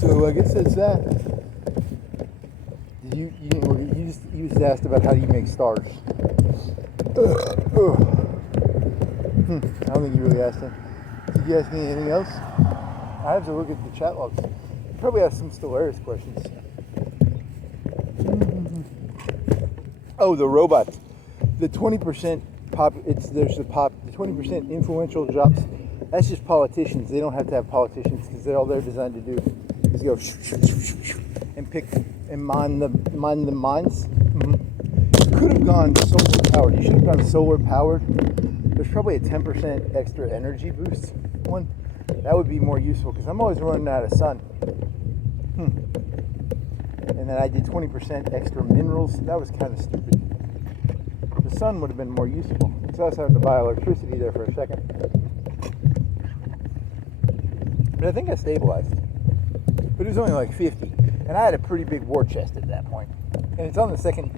So I guess that's that. You just asked about how do you make stars. I don't think you really asked that. Did you ask me anything else? I have to look at the chat logs. You probably have some Stellaris questions. Oh, the robots. The 20% the 20% influential jobs. That's just politicians. They don't have to have politicians because all they're designed to do is go and pick and mine the mines. You could have gone solar powered. You should have gone solar powered. There's probably a 10% extra energy boost one. That would be more useful because I'm always running out of sun. And then I did 20% extra minerals. That was kind of stupid. The sun would have been more useful. So I was having to buy electricity there for a second. But I think I stabilized. But it was only like 50. And I had a pretty big war chest at that point. And it's on the second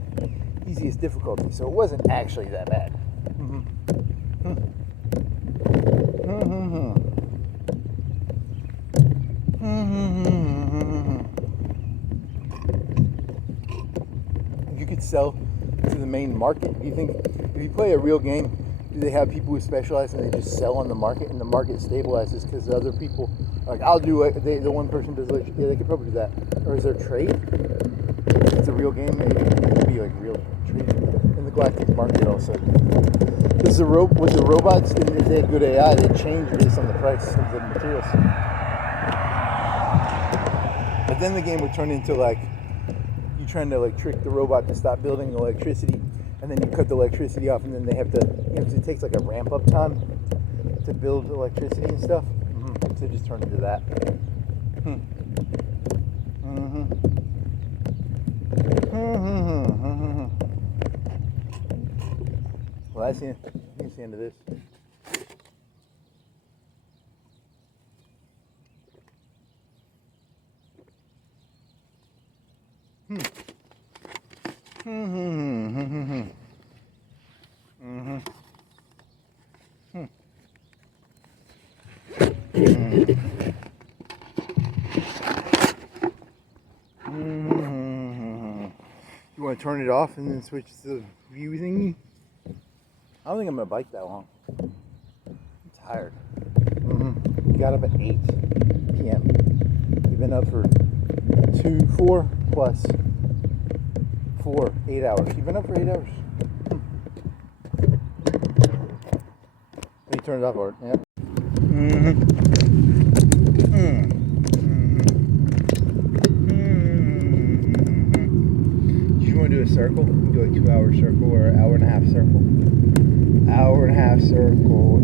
easiest difficulty, so it wasn't actually that bad. You could sell to the main market. Do you think if you play a real game, do they have people who specialize and they just sell on the market and the market stabilizes because the other people, like I'll do it, the one person does it, yeah, they could probably do that. Or is there trade? It's a real game, maybe it could be like real trade in the galactic market also. With the robots, if they had good AI, they'd change based on the price of the materials. But then the game would turn into like you trying to like trick the robot to stop building electricity, and then you cut the electricity off, and then they have to, because it takes like a ramp up time to build electricity and stuff. So it just turned into that. Well, I think it's the end of this. You want to turn it off and then switch to the view thingy? I don't think I'm going to bike that long. I'm tired. You got up at 8 p.m. You've been up for 4 plus 4, 8 hours. You've been up for 8 hours. You turned it off, Art. Yeah. Do you want to do a circle? You can do a 2-hour circle or an hour and a half circle. Hour and a half circle.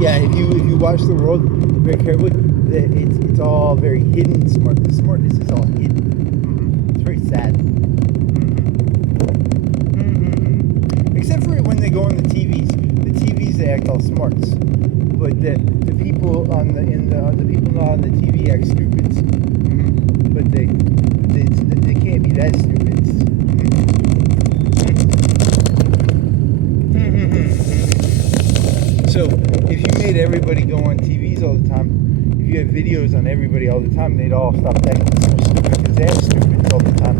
Yeah, if you watch the world very carefully, it's all very hidden smart. The smartness is all hidden. It's very sad. Except for when they go on the TVs. The TVs they act all smarts, but the people on the people not on the TV act stupids. But they can't be that stupid. So if you made everybody go on TVs all the time, if you had videos on everybody all the time, they'd all stop acting so stupid because they have stupids all the time.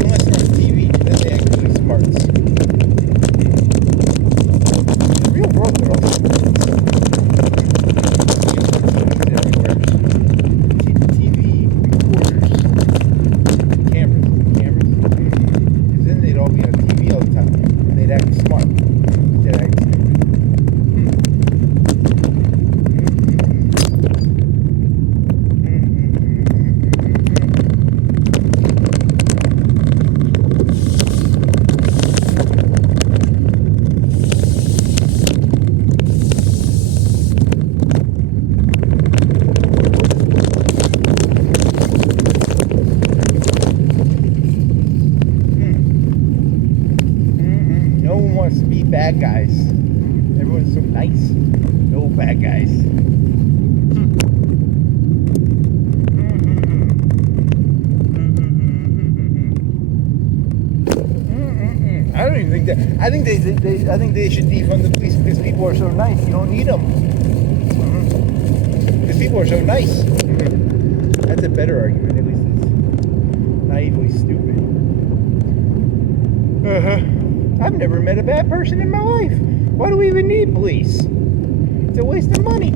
Unless they're on TV, then they act really smart. In the real world, they're all stupid. Everywhere. TV recorders. Cameras. Because then they'd all be on TV all the time. They'd act smart. They'd act stupid. No one wants to be bad guys. Everyone's so nice. No bad guys. I don't even think that. I think they should defund the police because people are so nice. You don't need them. Because people are so nice. That's a better argument. At least it's naively stupid. I've never met a bad person in my life. Why do we even need police? It's a waste of money.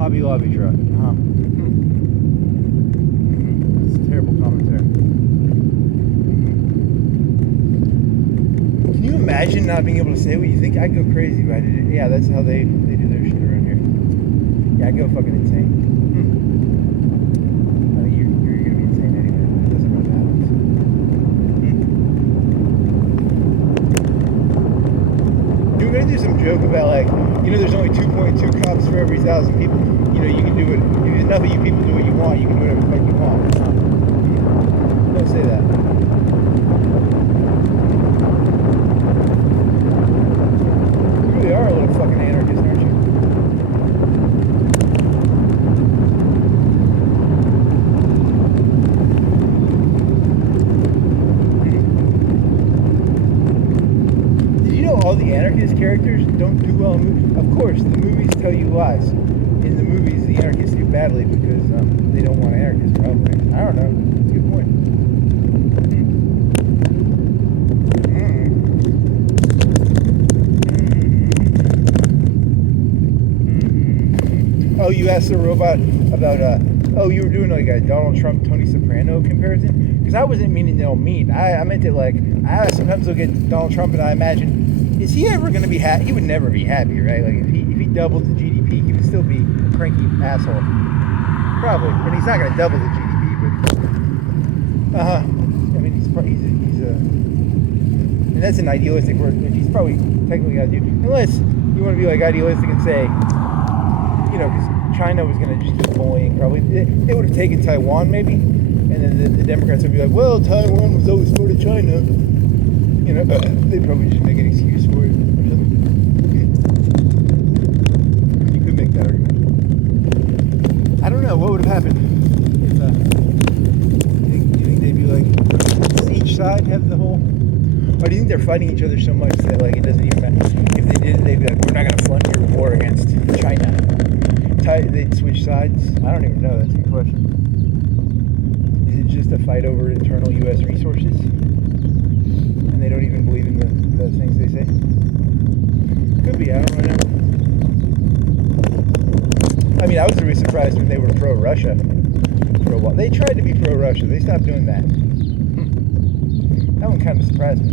Hobby Lobby truck. It's terrible commentary. Can you imagine not being able to say what you think? I'd go crazy if I did it. Yeah, that's how they do their shit around here. Yeah, I'd go fucking insane. I think you're gonna be insane anyway. It doesn't matter what happens. You're gonna do some joke about like, there's only 2.2 cops for every 1,000 people. You can do it. If enough of you people do what you want, you can do whatever the fuck you want. Don't say that. You really are a little fucking anarchist, aren't you? Did you know all the anarchist characters don't do well in movies? Of course, the movies tell you lies. In the movies, the anarchists do badly because they don't want anarchists, probably. I don't know. That's a good point. Oh, you asked the robot about Oh, you were doing like a Donald Trump, Tony Soprano comparison? Because I wasn't meaning they'll meet. I meant it like, I sometimes look at Donald Trump and I imagine, is he ever going to be happy? He would never be happy, right? Like if he doubled the GDP, he would still be a cranky asshole. Probably. And he's not going to double the GDP, but, I mean, he's and that's an idealistic word, which he's probably technically got to do. Unless you want to be like idealistic and say, you know, because China was going to just keep bullying. Probably they would have taken Taiwan maybe, and then the Democrats would be like, well, Taiwan was always part of China. You know, they'd probably just make an excuse for it. You could make that argument. I don't know what would have happened if do you think they'd be like, does each side have the whole, or do you think they're fighting each other so much that like it doesn't even matter? If they did, they'd be like, we're not going to fund your war against China. They'd switch sides. I don't even know. That's a good question. Is it just a fight over internal U.S. resources, and they don't even believe in the things they say? Could be. I don't really know. I mean, I was really surprised when they were pro-Russia for a while. They tried to be pro-Russia. They stopped doing that. That one kind of surprised me.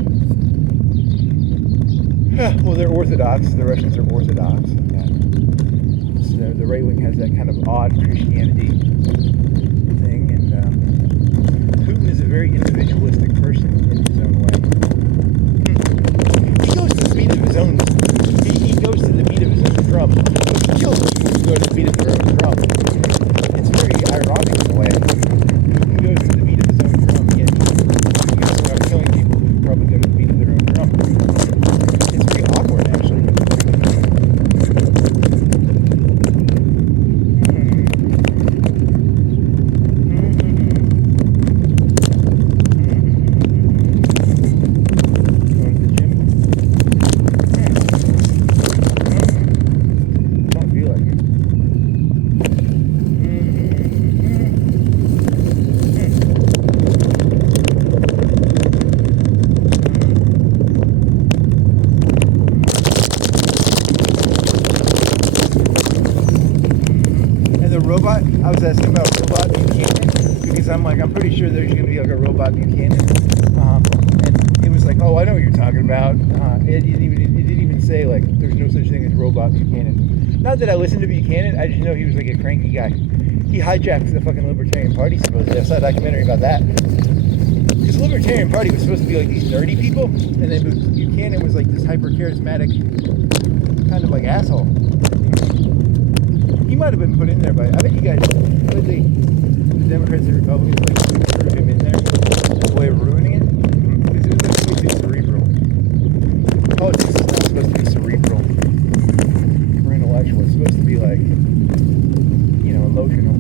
Well, they're Orthodox. The Russians are Orthodox. The right wing has that kind of odd Christianity thing, and Putin is a very individualistic person in his own way. He goes to the beat of his own. He goes to the beat of his own drum. He kills people who go to the beat of their own drum. It's very ironic in a way. Putin goes to the beat of his own drum, yet he goes around killing people who probably go to the beat of their own drum. It's very awkward, actually. Robot, I was asking about robot Buchanan because I'm pretty sure there's going to be like a robot Buchanan, and it was like, oh, I know what you're talking about. It didn't even say like there's no such thing as robot Buchanan. Not that I listened to Buchanan, I just know he was like a cranky guy. He hijacked the fucking Libertarian Party supposedly. I saw a documentary about that. Because the Libertarian Party was supposed to be like these nerdy people, and then Buchanan was like this hyper charismatic kind of like asshole. He might have been put in there by, I bet you guys, the Democrats and Republicans like threw him in there as a way of ruining it. Because it was like supposed to be cerebral. Politics is not supposed to be cerebral or intellectual. It's supposed to be like, you know, emotional.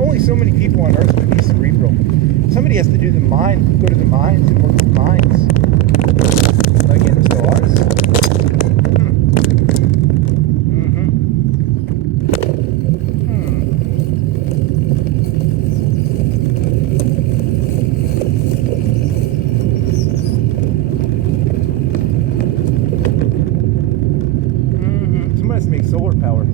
Only so many people on Earth would be cerebral. Somebody has to do the mind, go to the minds and work with minds. Like interstellar artists. Somebody has to make solar power.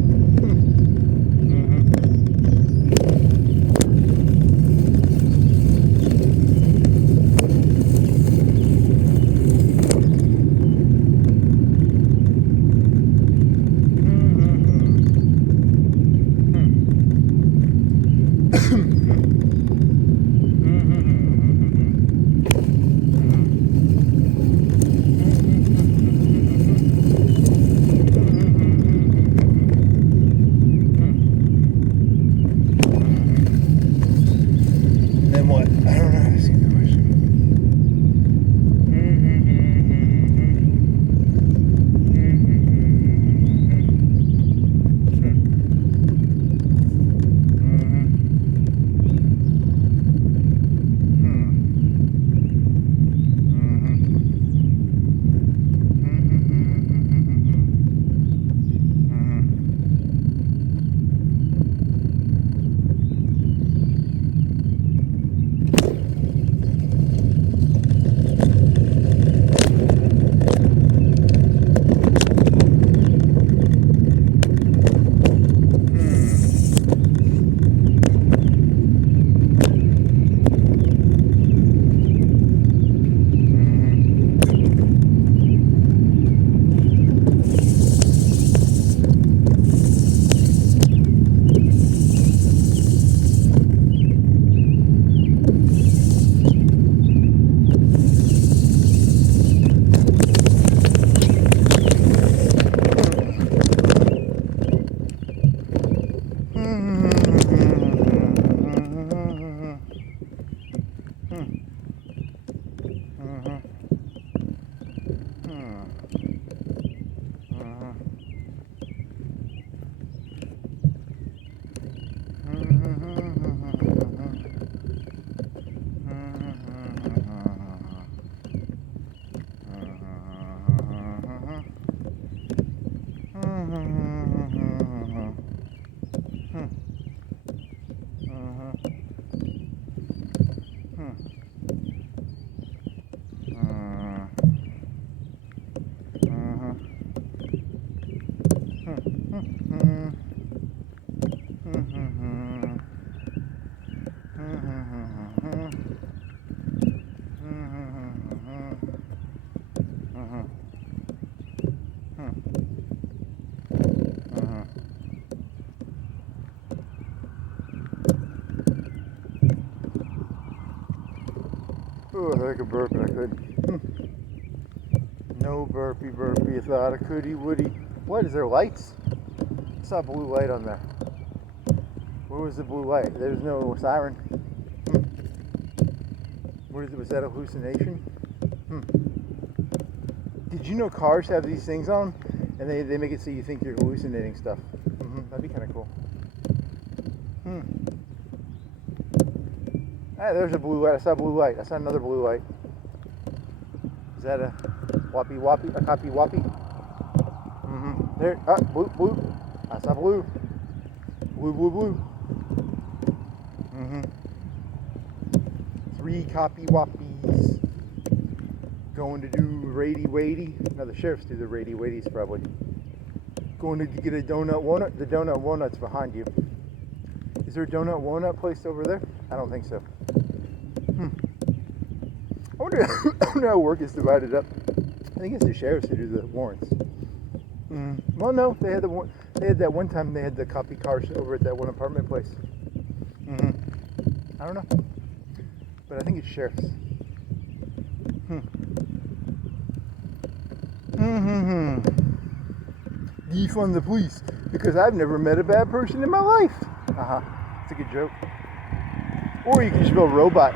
Oh, I could burp and I couldn't. No burpy. I thought I couldy woody. What, is there lights? I saw a blue light on there. Where was the blue light? There's no siren. Was that a hallucination? Did you know cars have these things on? And they make it so you think you're hallucinating stuff. That'd be kind of cool. Ah, there's a blue light. I saw a blue light. I saw another blue light. Is that a whoppy? A copy whoppy? There. Ah, blue. I saw blue. Blue. 3 copy whoppies. Going to do rady weighty. No, the sheriffs do the rady weighties probably. Going to get a donut walnut. The donut walnut's behind you. Is there a donut walnut place over there? I don't think so. I wonder how work is divided up. I think it's the sheriffs who do the warrants. Well, no, they had that one time they had the copy cars over at that one apartment place. I don't know, but I think it's sheriffs. Defund the police because I've never met a bad person in my life. It's a good joke. Or you can just go robot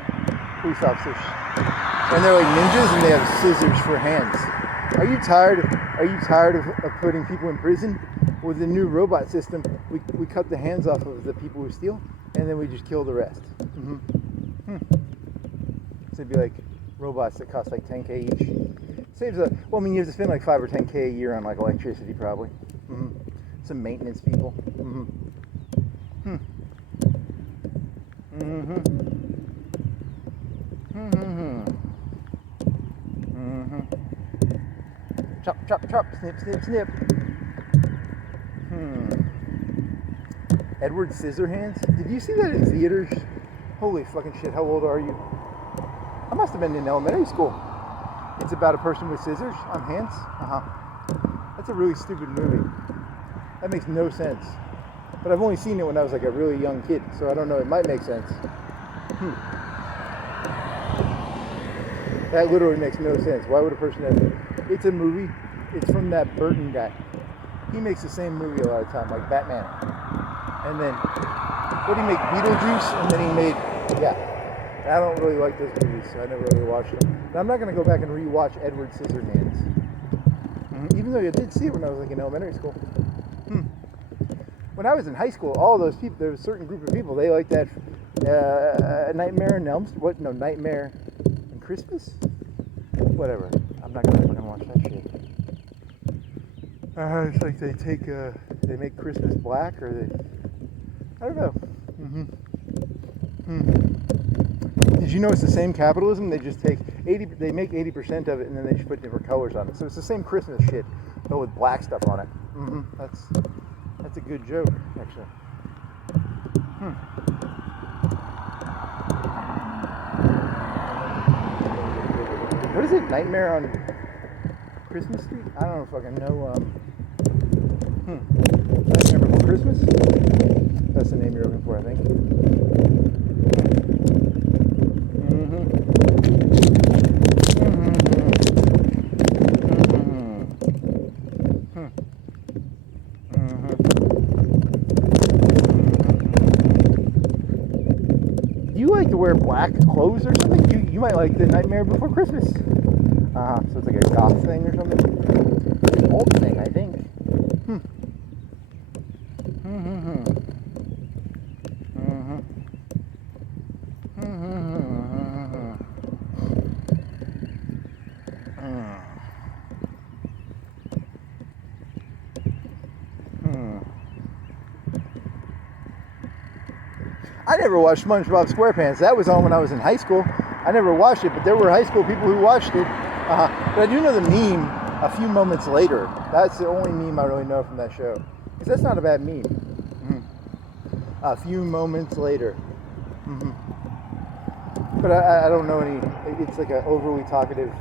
police officers, and they're like ninjas and they have scissors for hands. Are you tired of putting people in prison? With the new robot system, we cut the hands off of the people who steal, and then we just kill the rest. So it'd be like robots that cost like $10K each. Saves you have to spend like $5 or $10K a year on like electricity probably. Some maintenance people. Chop, snip. Edward Scissorhands? Did you see that in theaters? Holy fucking shit, how old are you? I must have been in elementary school. It's about a person with scissors on hands? That's a really stupid movie. That makes no sense. But I've only seen it when I was like a really young kid, so I don't know, it might make sense. That literally makes no sense. Why would a person have it? It's a movie. It's from that Burton guy. He makes the same movie a lot of time, like Batman. And then, what did he make? Beetlejuice? And then he made, I don't really like those movies, so I never really watched them. But I'm not going to go back and re-watch Edward Scissorhands. Even though I did see it when I was like in elementary school. When I was in high school, all those people, there was a certain group of people, they liked that Nightmare on Elm Street. What? No, Nightmare on Christmas? Whatever. I'm not going to watch that shit. It's like they make Christmas black, or I don't know. Did you know it's the same capitalism? They just take they make 80% of it, and then they just put different colors on it. So it's the same Christmas shit, but with black stuff on it. That's a good joke, actually. What is it? Nightmare on Christmas Street? I don't fucking know. Nightmare Before Christmas? That's the name you're looking for, I think. Do you like to wear black clothes or something? You might like the Nightmare Before Christmas. So it's like a goth thing or something? It's an old thing, I think. I never watched SpongeBob SquarePants. That was on when I was in high school. I never watched it, but there were high school people who watched it. But I do know the meme a few moments later. That's the only meme I really know from that show. Because that's not a bad meme. A few moments later. But I don't know any. It's like an overly talkative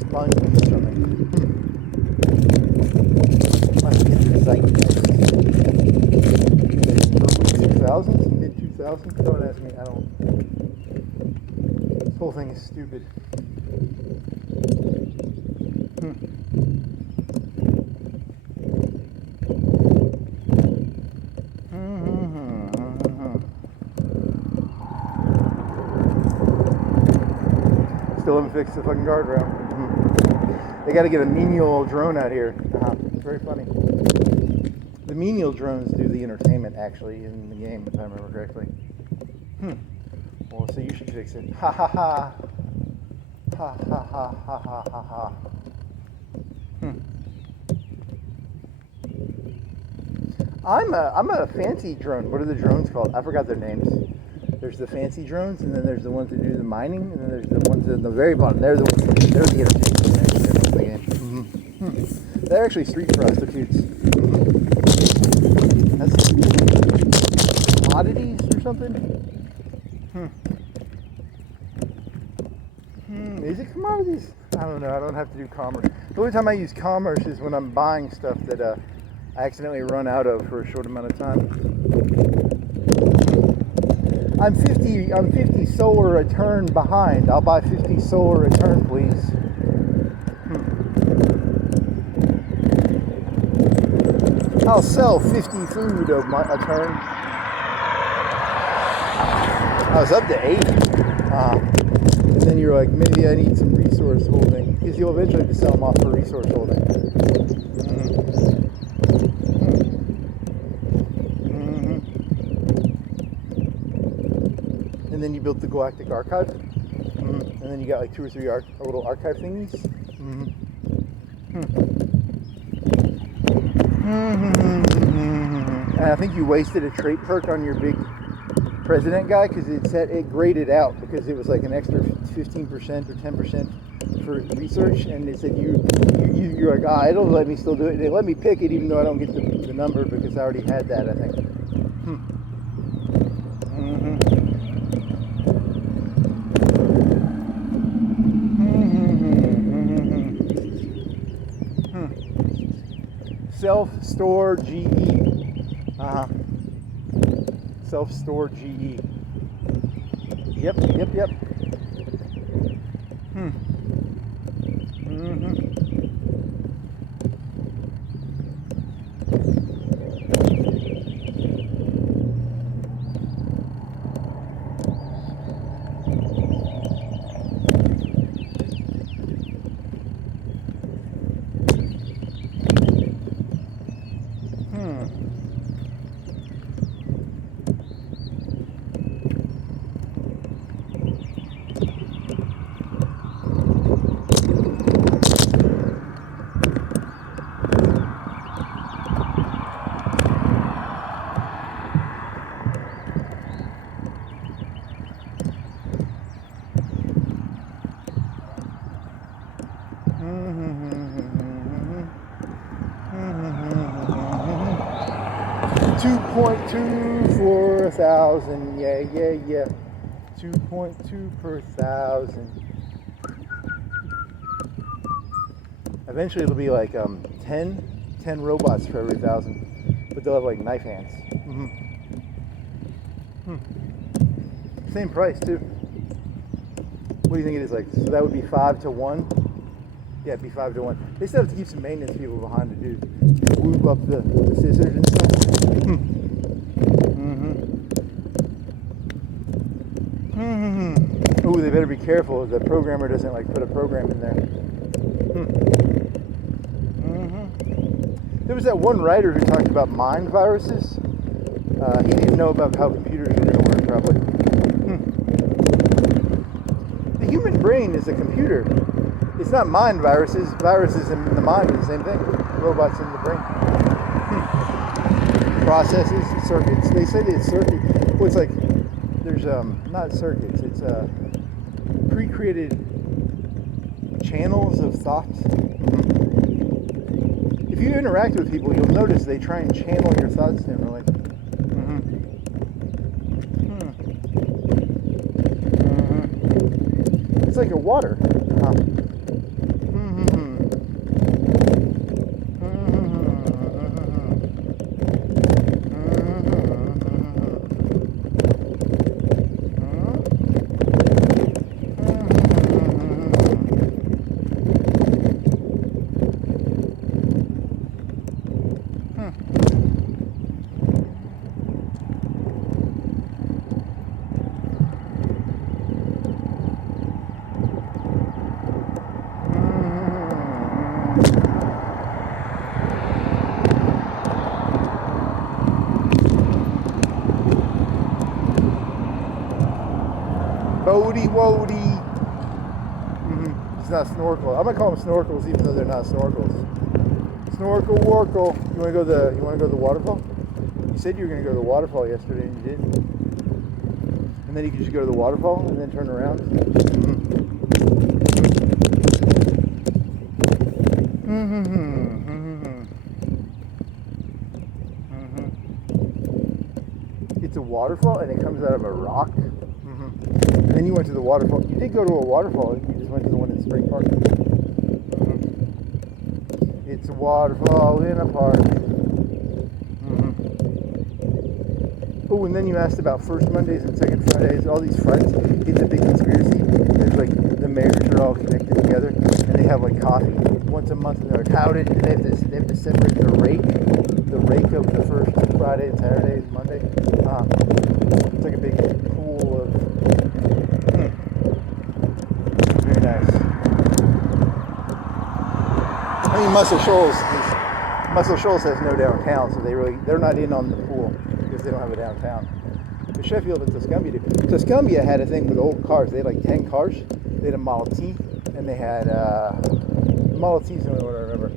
sponge or something. Must be the zeitgeist. Early 2000s, mid 2000s. Don't ask me. I don't. This whole thing is stupid. Still haven't fixed the fucking guardrail. They got to get a menial drone out here. It's very funny. The menial drones do the entertainment actually in the game, if I remember correctly. Well, so you should fix it. Ha ha ha. Ha ha ha ha ha ha ha. I'm a fancy drone. What are the drones called? I forgot their names. There's the fancy drones, and then there's the ones that do the mining, and then there's the ones at the very bottom. They're the entertainment actually in the game. They're actually street prostitutes. That's commodities or something. Is it commodities? I don't know. I don't have to do commerce. The only time I use commerce is when I'm buying stuff that I accidentally run out of for a short amount of time. I'm 50 solar a turn behind. I'll buy 50 solar a turn, please. I'll sell 50 food a turn. I was up to 80. And then you're like, maybe I need some resource holding. Because you'll eventually have to sell them off for resource holding. And then you built the Galactic Archive. And then you got like 2 or 3 little archive thingies. And I think you wasted a trait perk on your big president guy because it graded out because it was like an extra 15% or 10% for research, and they said you're like, it'll let me still do it. They let me pick it even though I don't get the number because I already had that, I think. Self-store GE. Self-store GE. Yep. $2.2 for 1,000, yeah. 2.2 per 1,000. Eventually it'll be like 10 robots for every 1,000, but they'll have like knife hands. Same price too. What do you think it is like? So that would be 5 to 1. Yeah, it'd be 5 to 1. They still have to keep some maintenance people behind to do whoop up the scissors and stuff. Ooh, they better be careful if the programmer doesn't like put a program in there. There was that one writer who talked about mind viruses. He didn't know about how computers are going to work, probably. The human brain is a computer. It's not mind viruses. Viruses in the mind are the same thing. Robots in the brain. Processes, circuits. They say that it's circuit. Well, it's like there's not circuits. It's pre-created channels of thought. if you interact with people, you'll notice they try and channel your thoughts in. They're like, it's like a water. Bodie Wody. It's not snorkel. I'm gonna call them snorkels, even though they're not snorkels. Snorkel Warkle. You wanna go to the waterfall? You said you were gonna go to the waterfall yesterday, and you didn't. And then you could just go to the waterfall and then turn around. It's a waterfall, and it comes out of a rock. And then you went to the waterfall. You did go to a waterfall. You just went to the one in Spring Park. It's a waterfall in a park. Oh, and then you asked about first Mondays and second Fridays. All these fronts. It's a big conspiracy. There's like the mayors are all connected together, and they have like coffee once a month. And they're like, how did they have to separate the rake of the first Friday and Saturday and Monday. It's like a big pool of. Very nice. I mean, Muscle Shoals has no downtown, so they're not in on the pool because they don't have a downtown. But Sheffield and Tuscumbia do. Tuscumbia had a thing with old cars. They had like 10 cars. They had a Model T, and they had Model T is the only one I remember.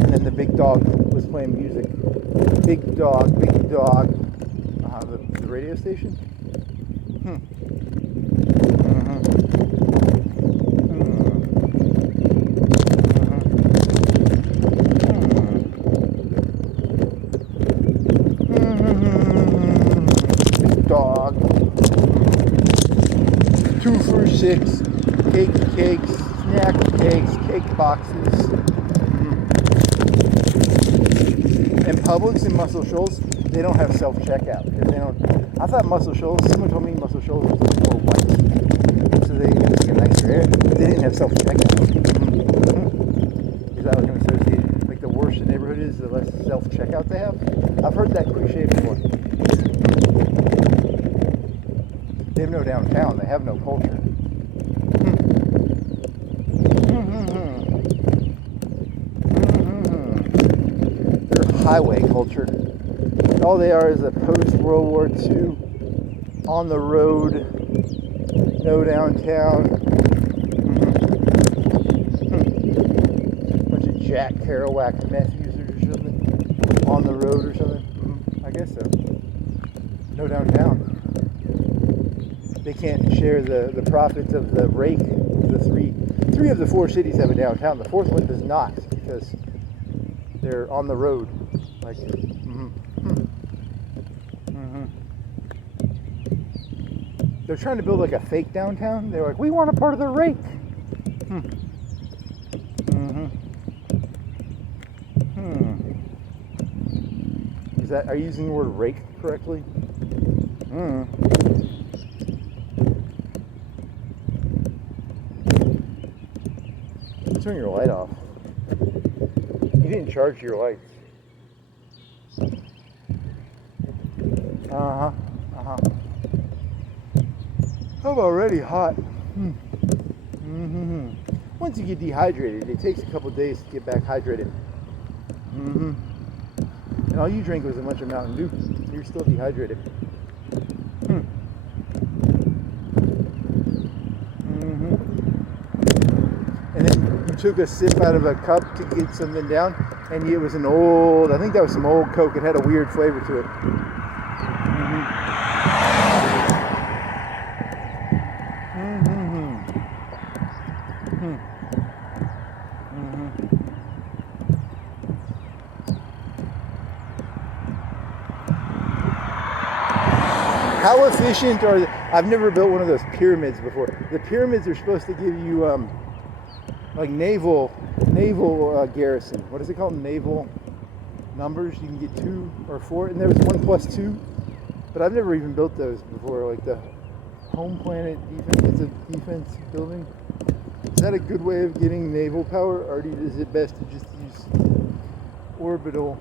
And then the big dog was playing music. Big dog. The radio station. Big dog. 2 for $6. Cakes, snack cakes, cake boxes. And Publix in Muscle Shoals, they don't have self-checkout because they don't. I thought Muscle Shoals. Someone told me Muscle Shoals was more white, so they get a nicer air. But they didn't have self-checkout. Is that like an associated? Like the worse the neighborhood is, the less self-checkout they have. I've heard that cliche before. They have no downtown. They have no culture. Highway culture. All they are is a post-World War II, on the road, no downtown. Bunch of Jack Kerouac meth users or something, on the road or something. I guess so. No downtown. They can't share the profits of the rake. The three of the 4 cities have a downtown. The 4th one does not because they're on the road. Like, They're trying to build like a fake downtown. They're like, we want a part of the rake. Are you using the word rake correctly? Turn your light off. You didn't charge your lights. I'm already hot. Once you get dehydrated, it takes a couple days to get back hydrated. And all you drank was a bunch of Mountain Dew. You're still dehydrated. And then you took a sip out of a cup to get something down, and it was I think that was some old Coke. It had a weird flavor to it. Hmm. Mm-hmm. How efficient are they? I've never built one of those pyramids before. The pyramids are supposed to give you like naval garrison. What is it called? Naval numbers. You can get 2 or 4, and there was 1+2. But I've never even built those before. Like the home planet defense. It's a defense building. Is that a good way of getting naval power, or is it best to just use orbital?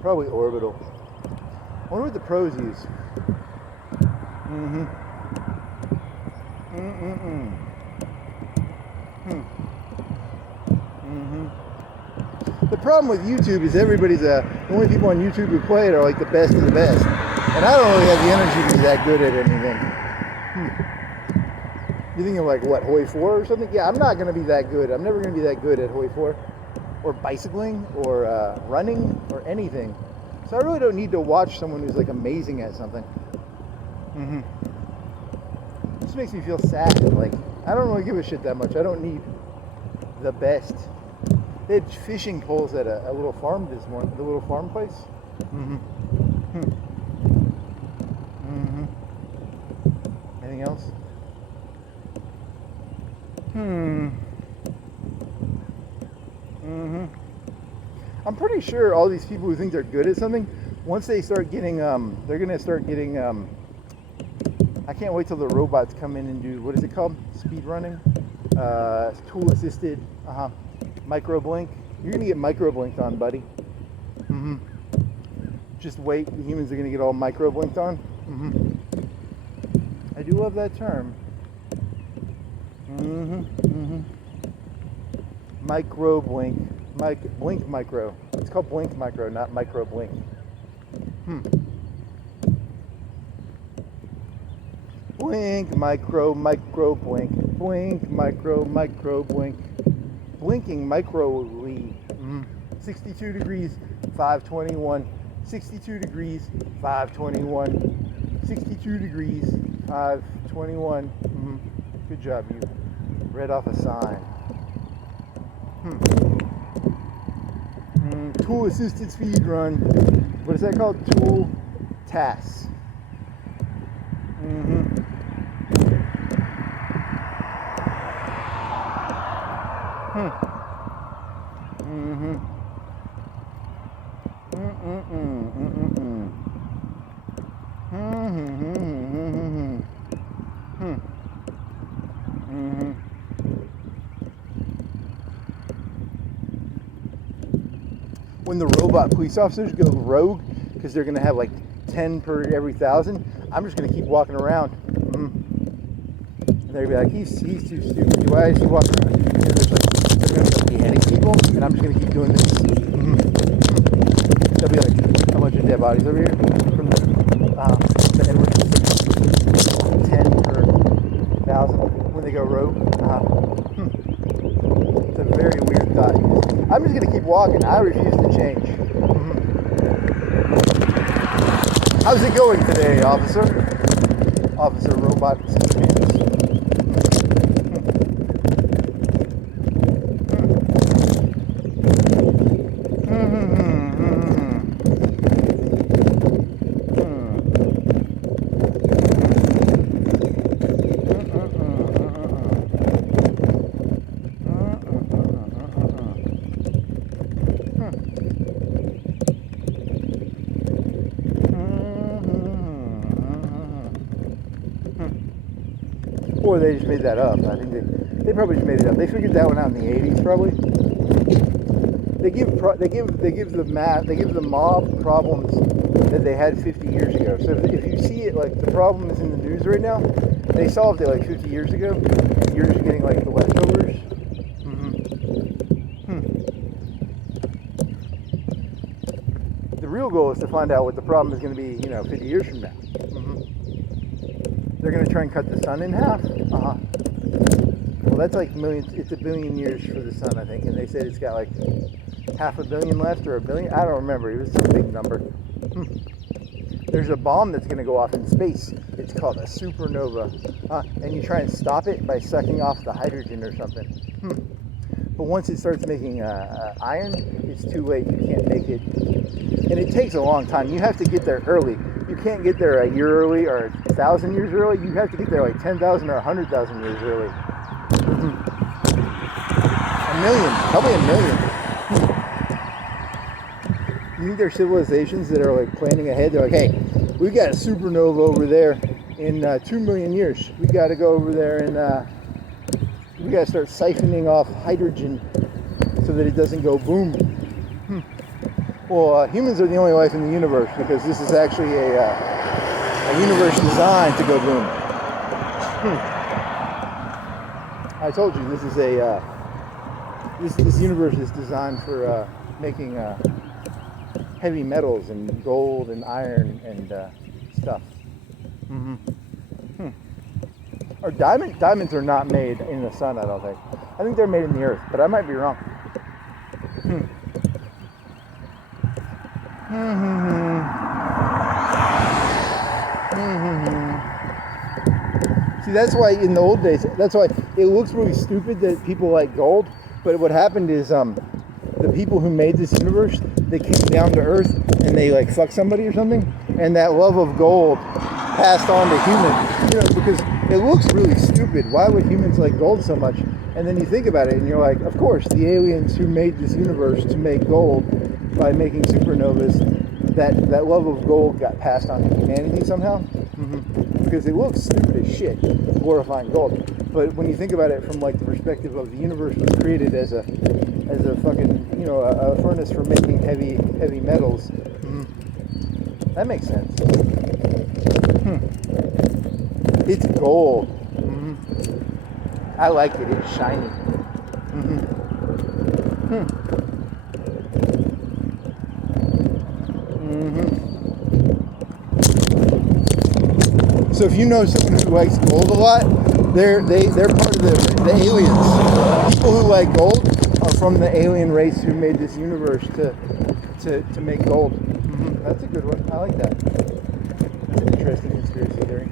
Probably orbital. I wonder what the pros use. The problem with YouTube is the only people on YouTube who play it are like the best of the best. And I don't really have the energy to be that good at anything. You think of like what, Hoi 4 or something? Yeah, I'm not going to be that good. I'm never going to be that good at Hoi 4 or bicycling or running or anything. So I really don't need to watch someone who's like amazing at something. This makes me feel sad. Like, I don't really give a shit that much. I don't need the best. They had fishing poles at a little farm this morning, the little farm place. Anything else? I'm pretty sure all these people who think they're good at something, once they start getting, they're gonna start getting, I can't wait till the robots come in and do, what is it called? Speed running? Tool assisted, micro blink. You're gonna get micro blinked on, buddy. Just wait, the humans are gonna get all micro blinked on. I do love that term. Micro blink. Blink micro. It's called blink micro, not micro blink. Blink micro blink. Blink micro blink. Blinking microly. 62 degrees, 521. 62 degrees, 521. 62 degrees, 521. Good job, you read off a sign. Tool assisted speed run. What is that called? Tool tasks. When the robot police officers go rogue, because they're going to have like 10 per every 1,000, I'm just going to keep walking around. And they'll be like, he's too stupid. Why is he walking around? And they're going to start beheading people, and I'm just going to keep doing this. There'll be like a bunch of dead bodies over here from the Edwards. 10 per 1,000 when they go rogue. It's a very weird thought. I'm just going to keep walking. I refuse to change. How's it going today, officer? Officer Robot Systems. Or they just made that up. I think they probably just made it up. They figured that one out in the 80s, probably. They give the mob problems that they had 50 years ago. So if you see it, like the problem is in the news right now, they solved it like 50 years ago. You're just getting like the leftovers. The real goal is to find out what the problem is going to be, 50 years from now. They're going to try and cut the sun in half. Well, that's like millions. It's 1 billion years for the sun, I think. And they said it's got like 500 million left or 1 billion. I don't remember. It was some big number. There's a bomb that's going to go off in space It's called a supernova. And you try and stop it by sucking off the hydrogen or something. But once it starts making iron, it's too late. You can't make it. And it takes a long time. You have to get there early. You can't get there a year early or 1,000 years early. You have to get there like 10,000 or 100,000 years early. A million, probably a million. You think there are civilizations that are like planning ahead? They're like, hey, we got a supernova over there in 2 million years. We got to go over there and we got to start siphoning off hydrogen so that it doesn't go boom. Well, humans are the only life in the universe because this is actually a universe designed to go boom. I told you this is this universe is designed for making heavy metals and gold and iron and stuff. Or diamonds are not made in the sun, I don't think. I think they're made in the earth, but I might be wrong. See, that's why in the old days, that's why it looks really stupid that people like gold, but what happened is the people who made this universe, they came down to earth and they like fucked somebody or something, and that love of gold passed on to humans, because it looks really stupid. Why would humans like gold so much? And then you think about it and you're like, of course, the aliens who made this universe to make gold by making supernovas, that love of gold got passed on to humanity somehow. Because it looks stupid as shit, glorifying gold. But when you think about it from like the perspective of the universe was created as a fucking, a furnace for making heavy metals, that makes sense. It's gold. I like it. It's shiny. So if you know someone who likes gold a lot, they're part of the aliens. People who like gold are from the alien race who made this universe to make gold. That's a good one. I like that. That's an interesting conspiracy theory.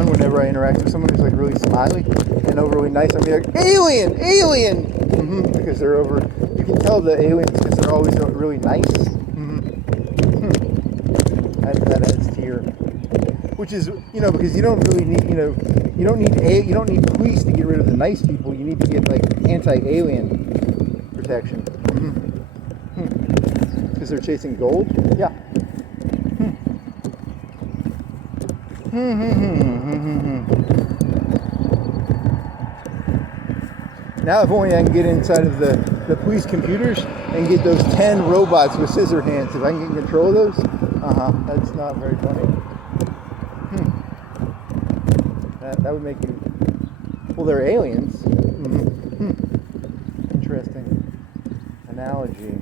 Whenever I interact with someone who's like really smiley and overly nice, I'm like, alien, because they're over. You can tell the aliens because they're always really nice. That adds to your, which is because you don't really need you don't need police to get rid of the nice people. You need to get like anti-alien protection because they're chasing gold. Yeah. Now if only I can get inside of the police computers and get those 10 robots with scissor hands. If I can get control of those, that's not very funny. That would make you, well, they're aliens. Interesting analogy.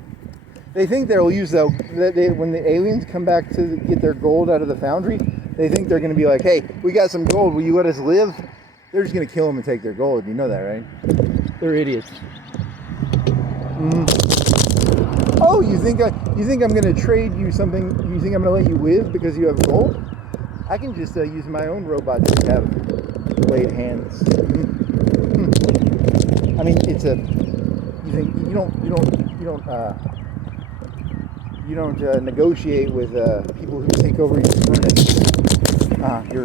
They think they'll use when the aliens come back to get their gold out of the foundry, they think they're going to be like, hey, we got some gold, will you let us live? They're just going to kill them and take their gold. You know that, right? They're idiots. Oh, you think I'm going to trade you something? You think I'm going to let you live because you have gold? I can just use my own robots that have blade hands. I mean, it's a. You think you don't negotiate with people who take over your furnace,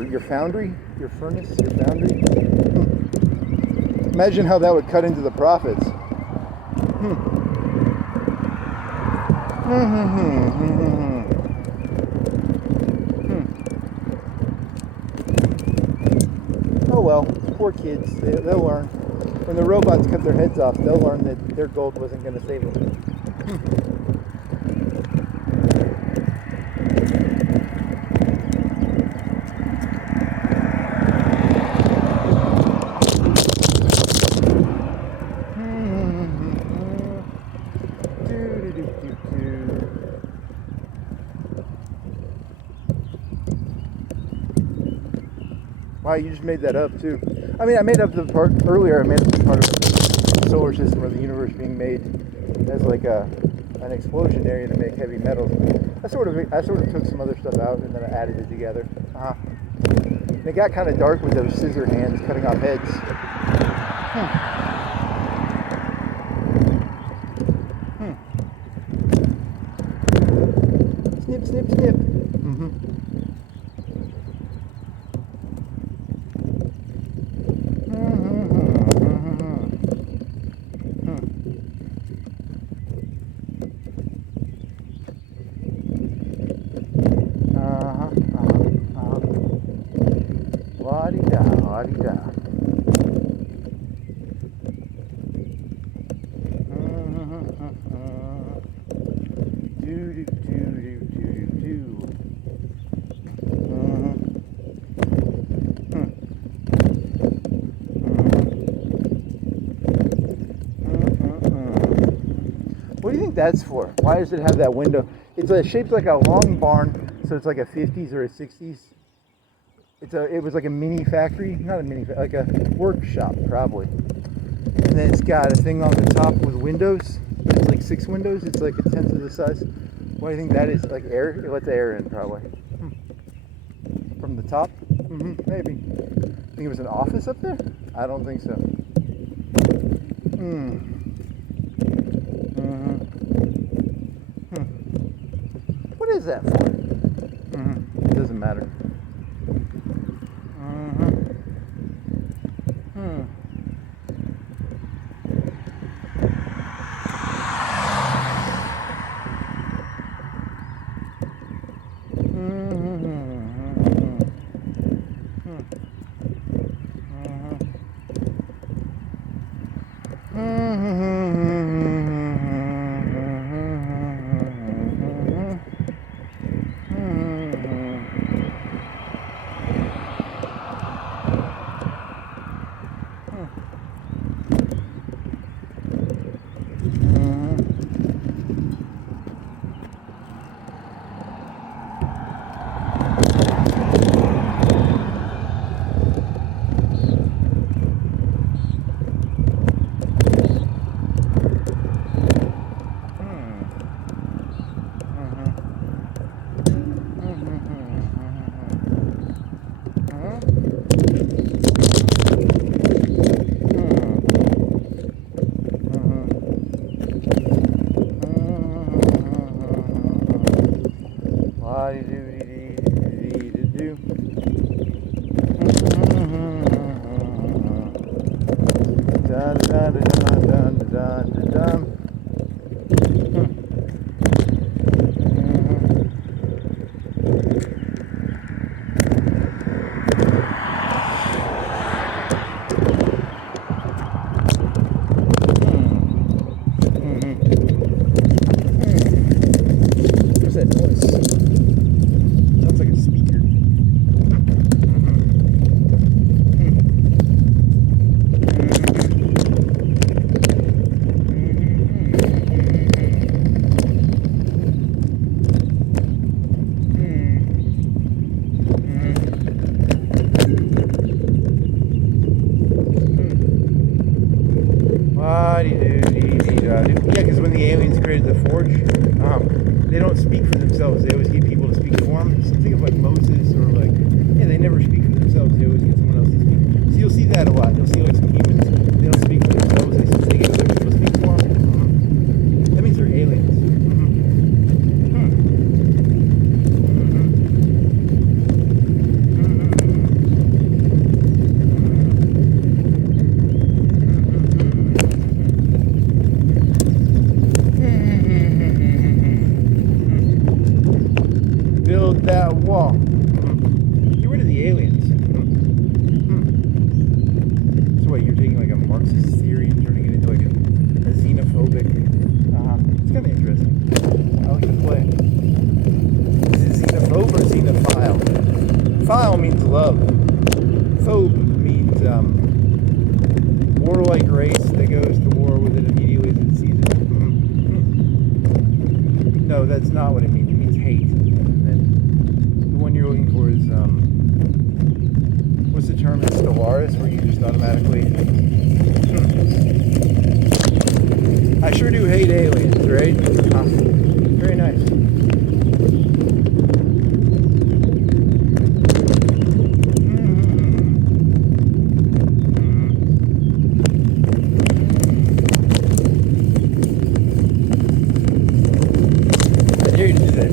your foundry, your furnace, your foundry. Imagine how that would cut into the profits. Oh well, poor kids. They'll learn. When the robots cut their heads off, they'll learn that their gold wasn't going to save them. Wow, you just made that up too. I mean, I made up the part earlier. I made up the part of the solar system or the universe being made as like an explosion area to make heavy metals. I sort of took some other stuff out and then I added it together. And it got kind of dark with those scissor hands cutting off heads. Snip, snip, snip. La-di-da, la-di-da. What do you think that's for? Why does it have that window? It's shaped like a long barn, so it's like a 50s or a 60s. It was like a mini factory, not a mini, like a workshop probably. And then it's got a thing on the top with windows, but it's like 6 windows. It's like a tenth of the size. What do you think that is? Like air? It lets air in probably. From the top? Maybe. Think it was an office up there? I don't think so. What is that for? It doesn't matter. Yeah, because when the aliens created the forge, they don't speak for themselves. They always get people to speak for them. So think of like Moses or like, yeah, they never speak for themselves. They always get someone else to speak. So you'll see that a lot. You'll see like some humans, they don't speak for themselves. They get other people to speak for them. That means they're aliens. built that wall. Get rid of the aliens. So what, you're taking like a Marxist theory and turning it into like a xenophobic... It's kind of interesting. How would you play? Is it xenophobe or xenophile? Phile means love. Phobe means warlike race that goes to war with it immediately as it sees it. No, that's not what it means. It means hate. And the one you're looking for is, what's the term in Stellaris where you just automatically... I sure do hate aliens, right? Very nice.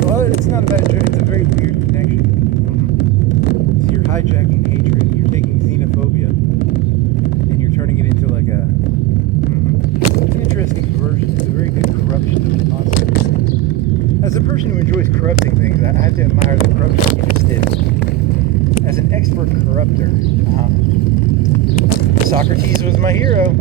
Well, it's not a bad joke. It's a very weird connection. So you're hijacking hatred, you're taking xenophobia, and you're turning it into like a... It's an interesting version. It's a very good corruption of the concept. As a person who enjoys corrupting things, I have to admire the corruption you just did. As an expert corrupter, Socrates was my hero.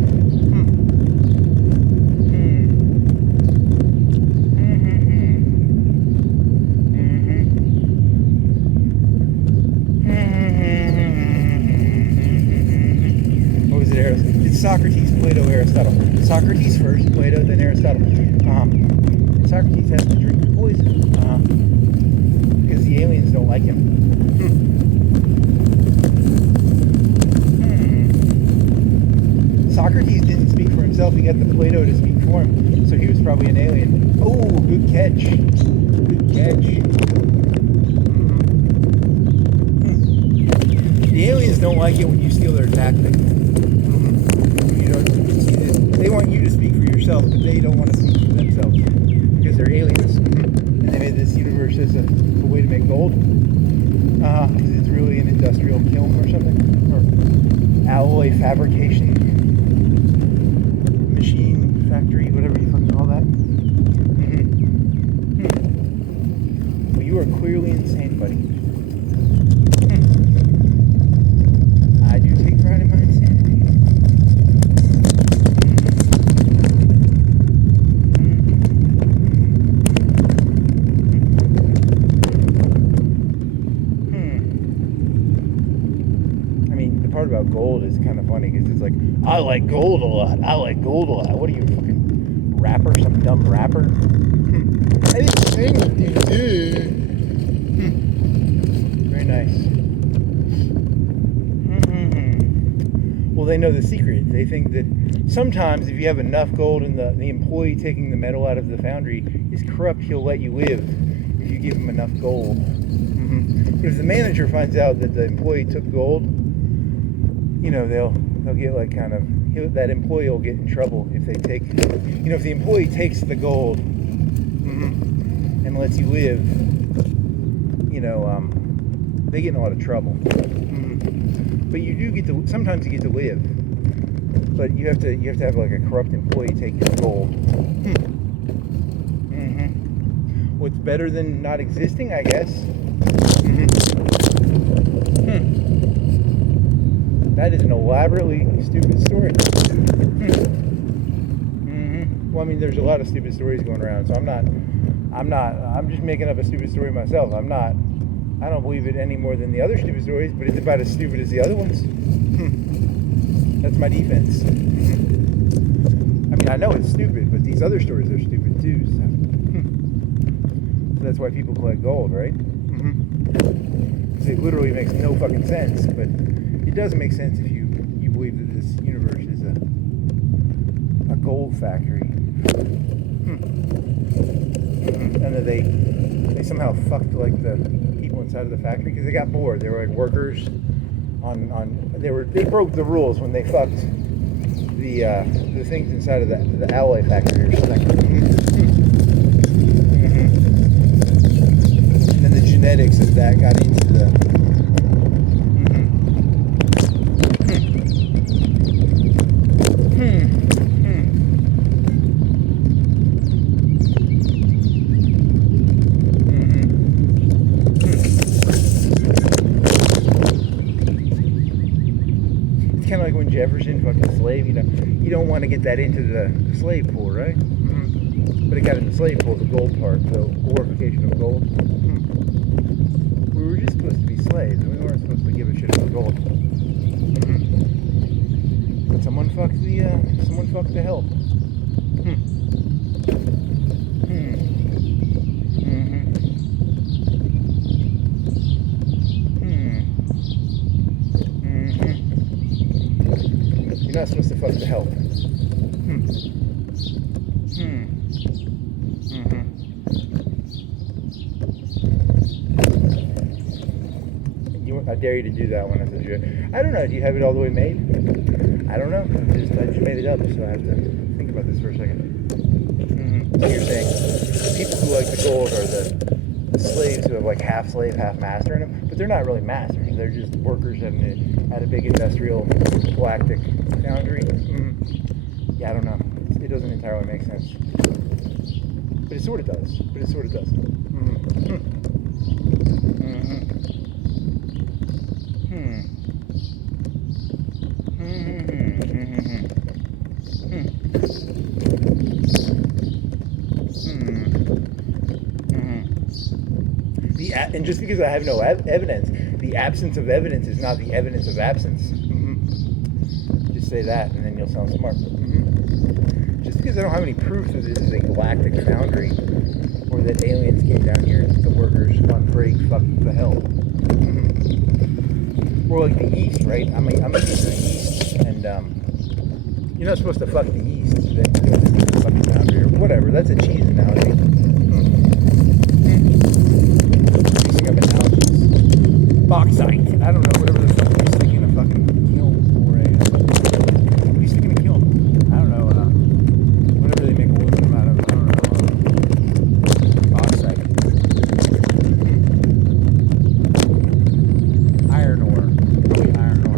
It's Socrates, Plato, Aristotle. Socrates first, Plato, then Aristotle. And Socrates has to drink the poison because the aliens don't like him. Socrates didn't speak for himself. He got the Plato to speak for him, so he was probably an alien. Oh, good catch. Good catch. The aliens don't like it when you steal their tactic. They want you to speak for yourself, but they don't want to speak for themselves because they're aliens. And they made this universe as a way to make gold because it's really an industrial kiln or something, or alloy fabrication machine factory, whatever you fucking call that. Well, you are clearly insane, buddy. I do take pride in my insanity. About gold is kind of funny because it's like, I like gold a lot. I like gold a lot. What are you, fucking rapper? Some dumb rapper? I didn't say anything. Very nice. Well, they know the secret. They think that sometimes if you have enough gold and the employee taking the metal out of the foundry is corrupt, he'll let you live if you give him enough gold. But if the manager finds out that the employee took gold, you know, they'll get like kind of, that employee will get in trouble if they take, you know, if the employee takes the gold and lets you live, you know, they get in a lot of trouble. But you do get to, sometimes you get to live, but you have to have like a corrupt employee take your gold. What's better than not existing, I guess. That is an elaborately stupid story. Well, I mean, there's a lot of stupid stories going around, so I'm just making up a stupid story myself. I don't believe it any more than the other stupid stories, but it's about as stupid as the other ones. That's my defense. I mean, I know it's stupid, but these other stories are stupid too, so that's why people collect gold, right? Because it literally makes no fucking sense, but it does make sense if you believe that this universe is a gold factory. And that they somehow fucked like the people inside of the factory because they got bored. They were like workers they broke the rules when they fucked the things inside of the alloy factory or something. And then the genetics of that got into the fucking Jefferson, fucking slave. You don't want to get that into the slave pool, right? But it got in the slave pool, the gold part, the glorification of gold. We were just supposed to be slaves, and we weren't supposed to give a shit about gold. But someone fucked the help. You're not supposed to fuck the help. I dare you to do that one. I don't know. Do you have it all the way made? I don't know. I just made it up, so I have to think about this for a second. So you're saying the people who like the gold are the slaves who have like half slave, half master in them, but they're not really masters. They're just workers at a big industrial galactic foundry. Yeah, I don't know. It doesn't entirely make sense, but it sort of does. And just because I have no evidence, the absence of evidence is not the evidence of absence. Just say that, and then you'll sound smart. Just because I don't have any proof that this is a galactic foundry, or that aliens came down here and the workers on break fucked the hell. Or like the East, right? I'm against the East, and you're not supposed to fuck the East. Then you go to the fucking foundry or whatever. That's a cheese analogy. Bauxite. I don't know, whatever the fuck you stick in a fucking kiln or a... What do you stick in a kiln? I don't know, whatever they make aluminum out of. I don't know. Bauxite. Iron ore. Probably iron ore.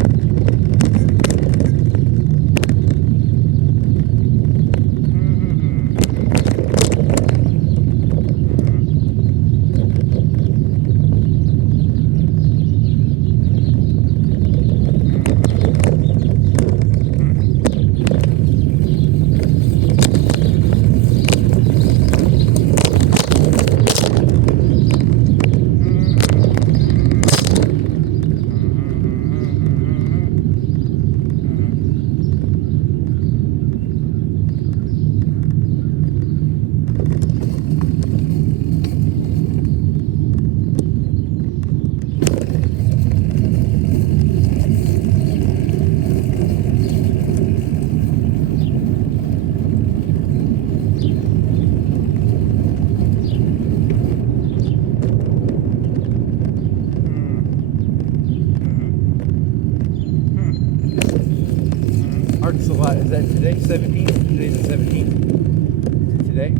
Art's alive. Is that today? 17th? Today's the 17th. Is it today?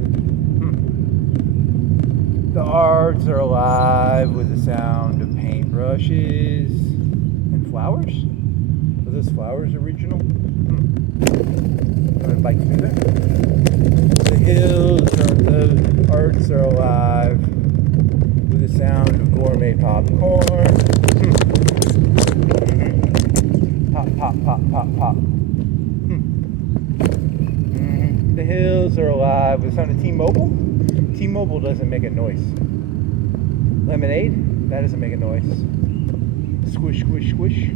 The arts are alive with the sound of paintbrushes and flowers. Are those flowers original? Want to bike through that? The arts are alive with the sound of gourmet popcorn. Pop, pop, pop, pop, pop. The hills are alive with the sound of T-Mobile. T-Mobile doesn't make a noise. Lemonade, that doesn't make a noise. Squish, squish, squish.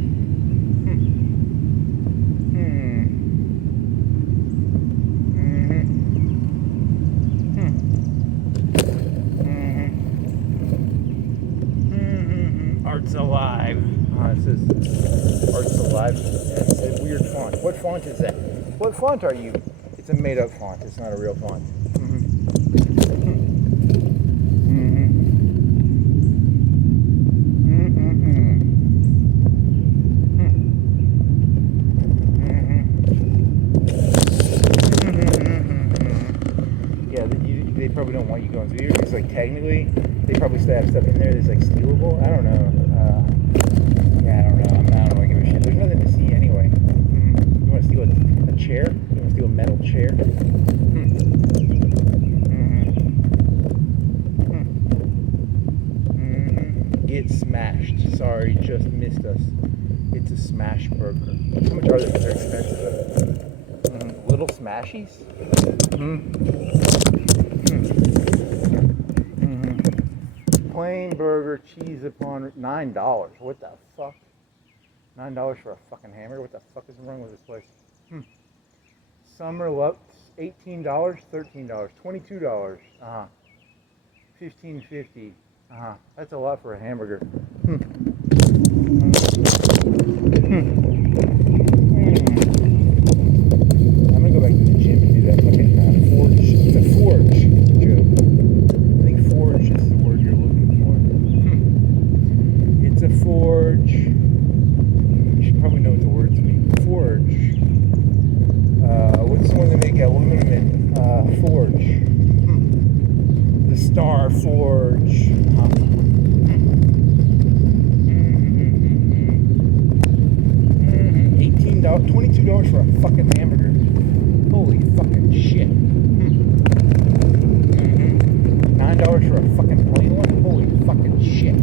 Art's alive. It says Art's alive. It's a weird font. What font is that? What font are you? It's a made-up font. It's not a real font. Yeah, they probably don't want you going through here because, like, technically, they probably still have stuff in there that's like stealable. I don't know. Yeah, I don't know. I don't want to give a shit. There's nothing to see anyway. You want to steal a chair? You want to steal a metal chair? Get smashed. Sorry, just missed us. It's a smash burger. How much are they? They're expensive. Little smashies? Plain burger, cheese upon $9. What the fuck? $9 for a fucking hamburger? What the fuck is wrong with this place? Summer Lux, $18, $13, $22. $15.50. That's a lot for a hamburger. I'm gonna go back to the gym and do that fucking forge joke. I think forge is the word you're looking for. It's a forge. You should probably know what the words mean. Forge. What's the one that make aluminum? Forge. The Star Forge. $22 for a fucking hamburger. Holy fucking shit. $9 for a fucking plain one? Holy fucking shit.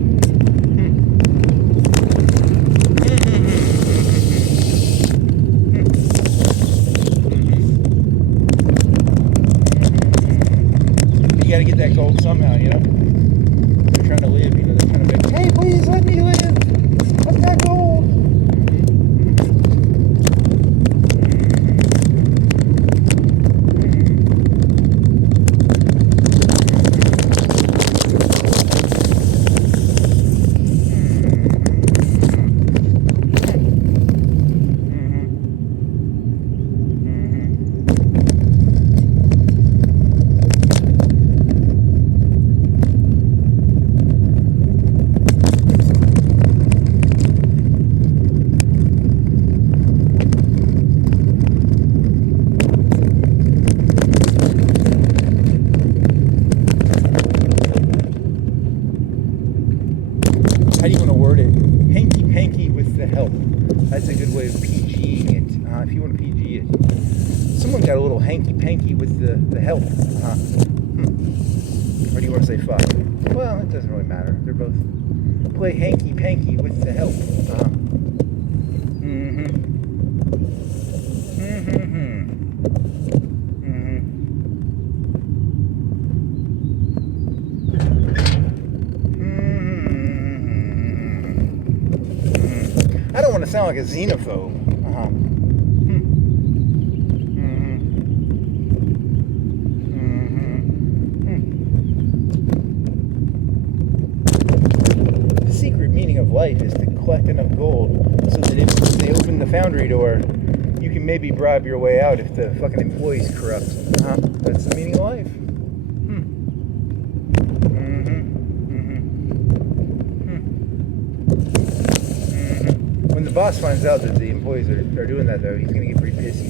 You gotta get that gold somehow, you know? They're trying to live, you know? They're trying to make, hey, please let me live! What's that gold? How do you want to word it? Hanky-panky with the help. That's a good way of PGing it. If you want to PG it. Someone got a little hanky-panky with the help. Or do you want to say fuck? Well, it doesn't really matter. They're both. Play hanky-panky with the help. I don't want to sound like a xenophobe. The secret meaning of life is to collect enough gold so that if they open the foundry door, you can maybe bribe your way out if the fucking employee's corrupt. That's the meaning of life. When the boss finds out that the employees are doing that, though, he's going to get pretty pissy.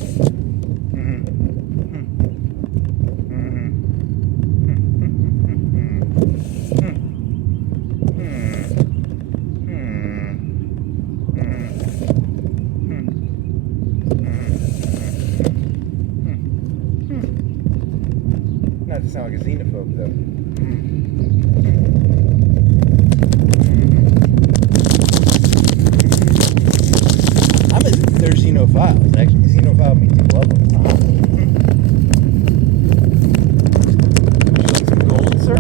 Not to sound like a xenophobe, though. They're xenophiles. Actually, xenophile means you love them. Would you like some gold, sir?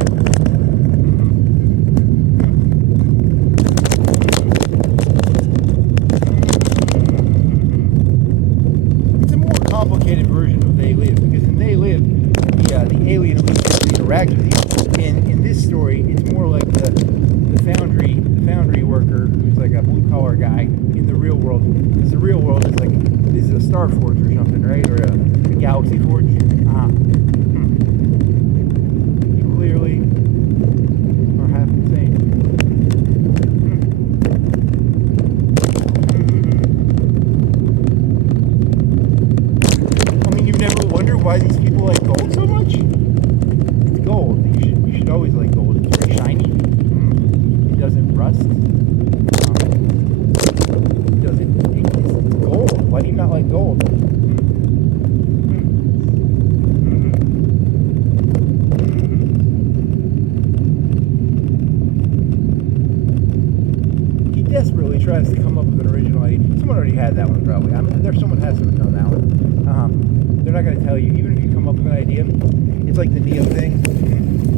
It's a more complicated version of They Live, because in They Live, the alien interacts with you. In this story, it's more like the foundry worker who's like a blue collar guy in the real world. Because the real world is like a Star Forge or something, right? Or a Galaxy Forge. You clearly are half insane. I mean, you've never wondered why these people like gold so much? It's gold. You should always like gold. It's very shiny. It doesn't rust. It's gold. Why do you not like gold? he tries to come up with an original idea. Someone already had that one, probably. There's someone has to have done that one. They're not going to tell you. Even if you come up with an idea, it's like the Neo thing.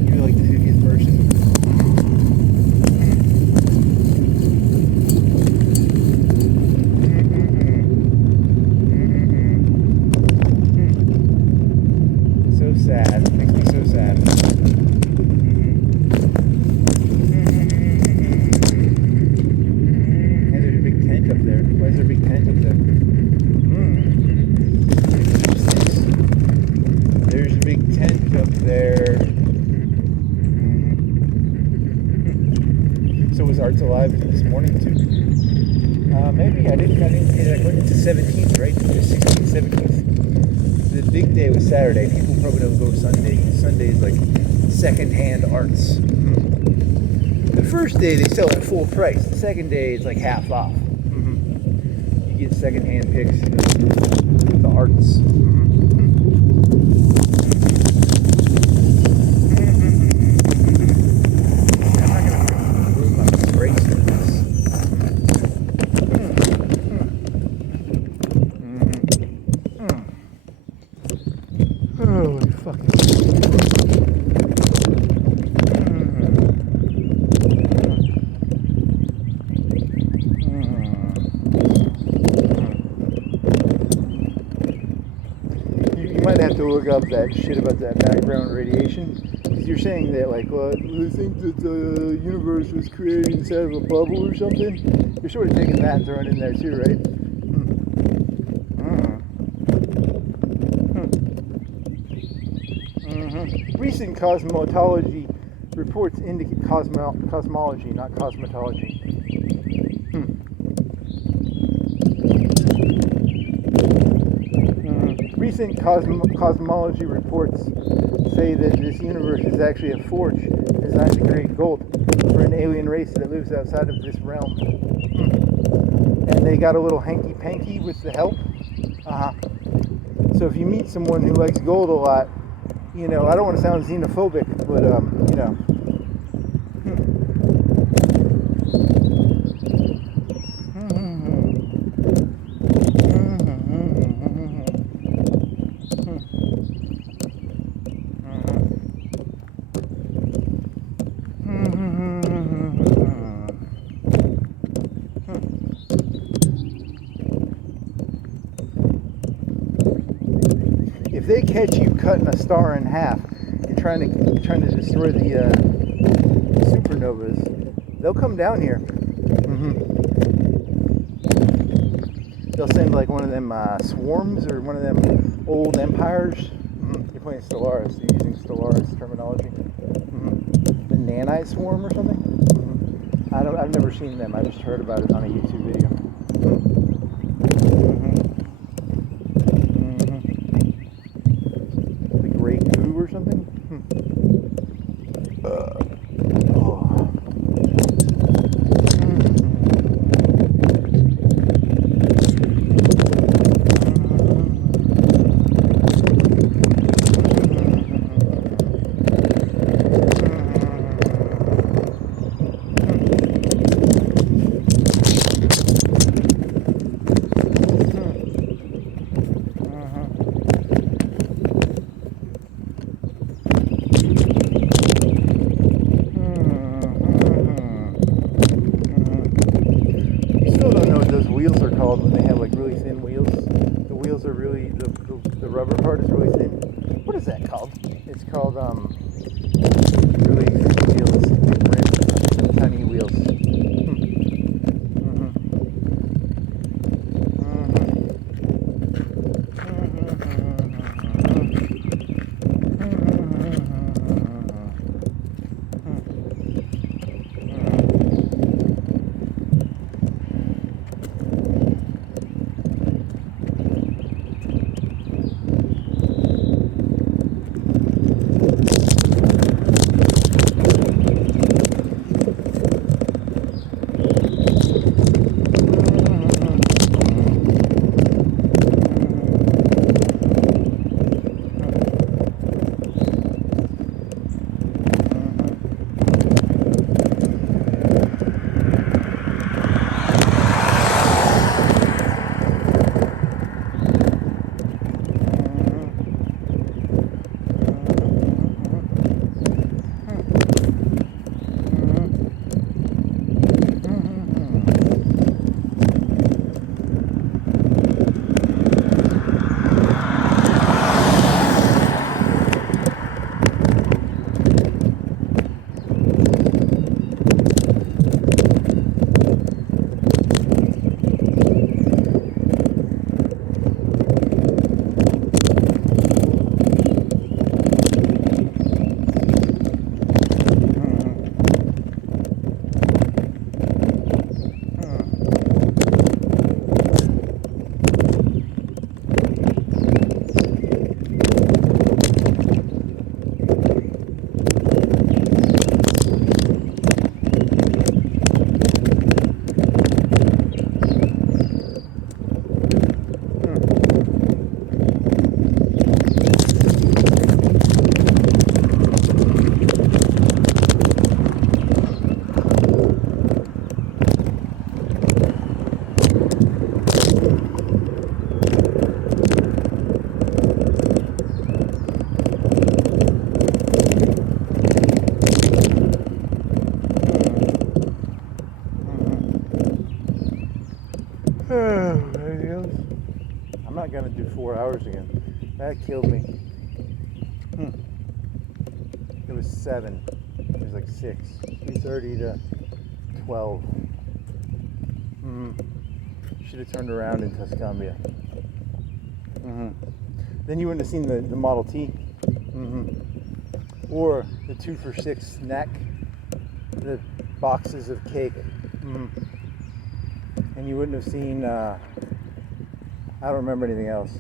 You're like the 50th person. So sad. Makes me so sad. Up there. Why is there a big tent up there? There's a big tent up there. So was Arts alive this morning too? Maybe I didn't see that quick. It's the 17th, right? The 16th, 17th. The big day was Saturday. People probably don't go Sunday. Sunday is like second-hand arts. The first day they sell at full price. The second day it's like half off. You get second-hand picks of the arts. I'm not going to ruin my brace with this. Holy fucking. Might have to look up that shit about that background radiation. Because you're saying that, like, well, you think that the universe was created inside of a bubble or something? You're sort of taking that and throwing it in there too, right? Recent cosmology reports indicate cosmology, not cosmetology. Recent cosmology reports say that this universe is actually a forge designed to create gold for an alien race that lives outside of this realm. And they got a little hanky-panky with the help. So if you meet someone who likes gold a lot, you know, I don't want to sound xenophobic, but, you know. If they catch you cutting a star in half and trying to destroy the supernovas, they'll come down here. They'll send like one of them swarms or one of them old empires. You're playing Stellaris, you're using Stellaris terminology. The nanite swarm or something. I've never seen them. I just heard about it on a YouTube video. Or something? Wheels are called when they have like really thin wheels. The wheels are really, the rubber part is really thin. What is that called? It's called really thin wheels, tiny wheels. not gonna do 4 hours again. That killed me. It was 7. It was like 6. 3:30 to 12. Should have turned around in Tuscumbia. Then you wouldn't have seen the Model T. Or the 2 for $6 snack. The boxes of cake. And you wouldn't have seen, I don't remember anything else.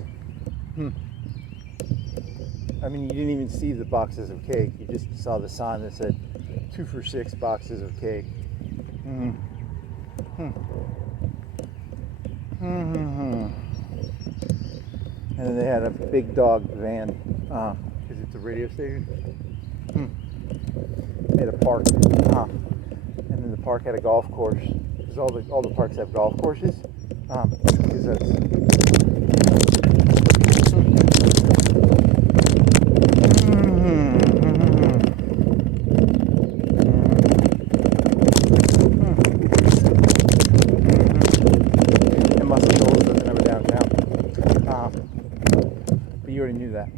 I mean, you didn't even see the boxes of cake. You just saw the sign that said 2 for $6 boxes of cake. And then they had a big dog van, because it's a radio station. They had a park, and then the park had a golf course. Because all the parks have golf courses. Because that's and Muscle Shoals doesn't have a downtown. But you already knew that.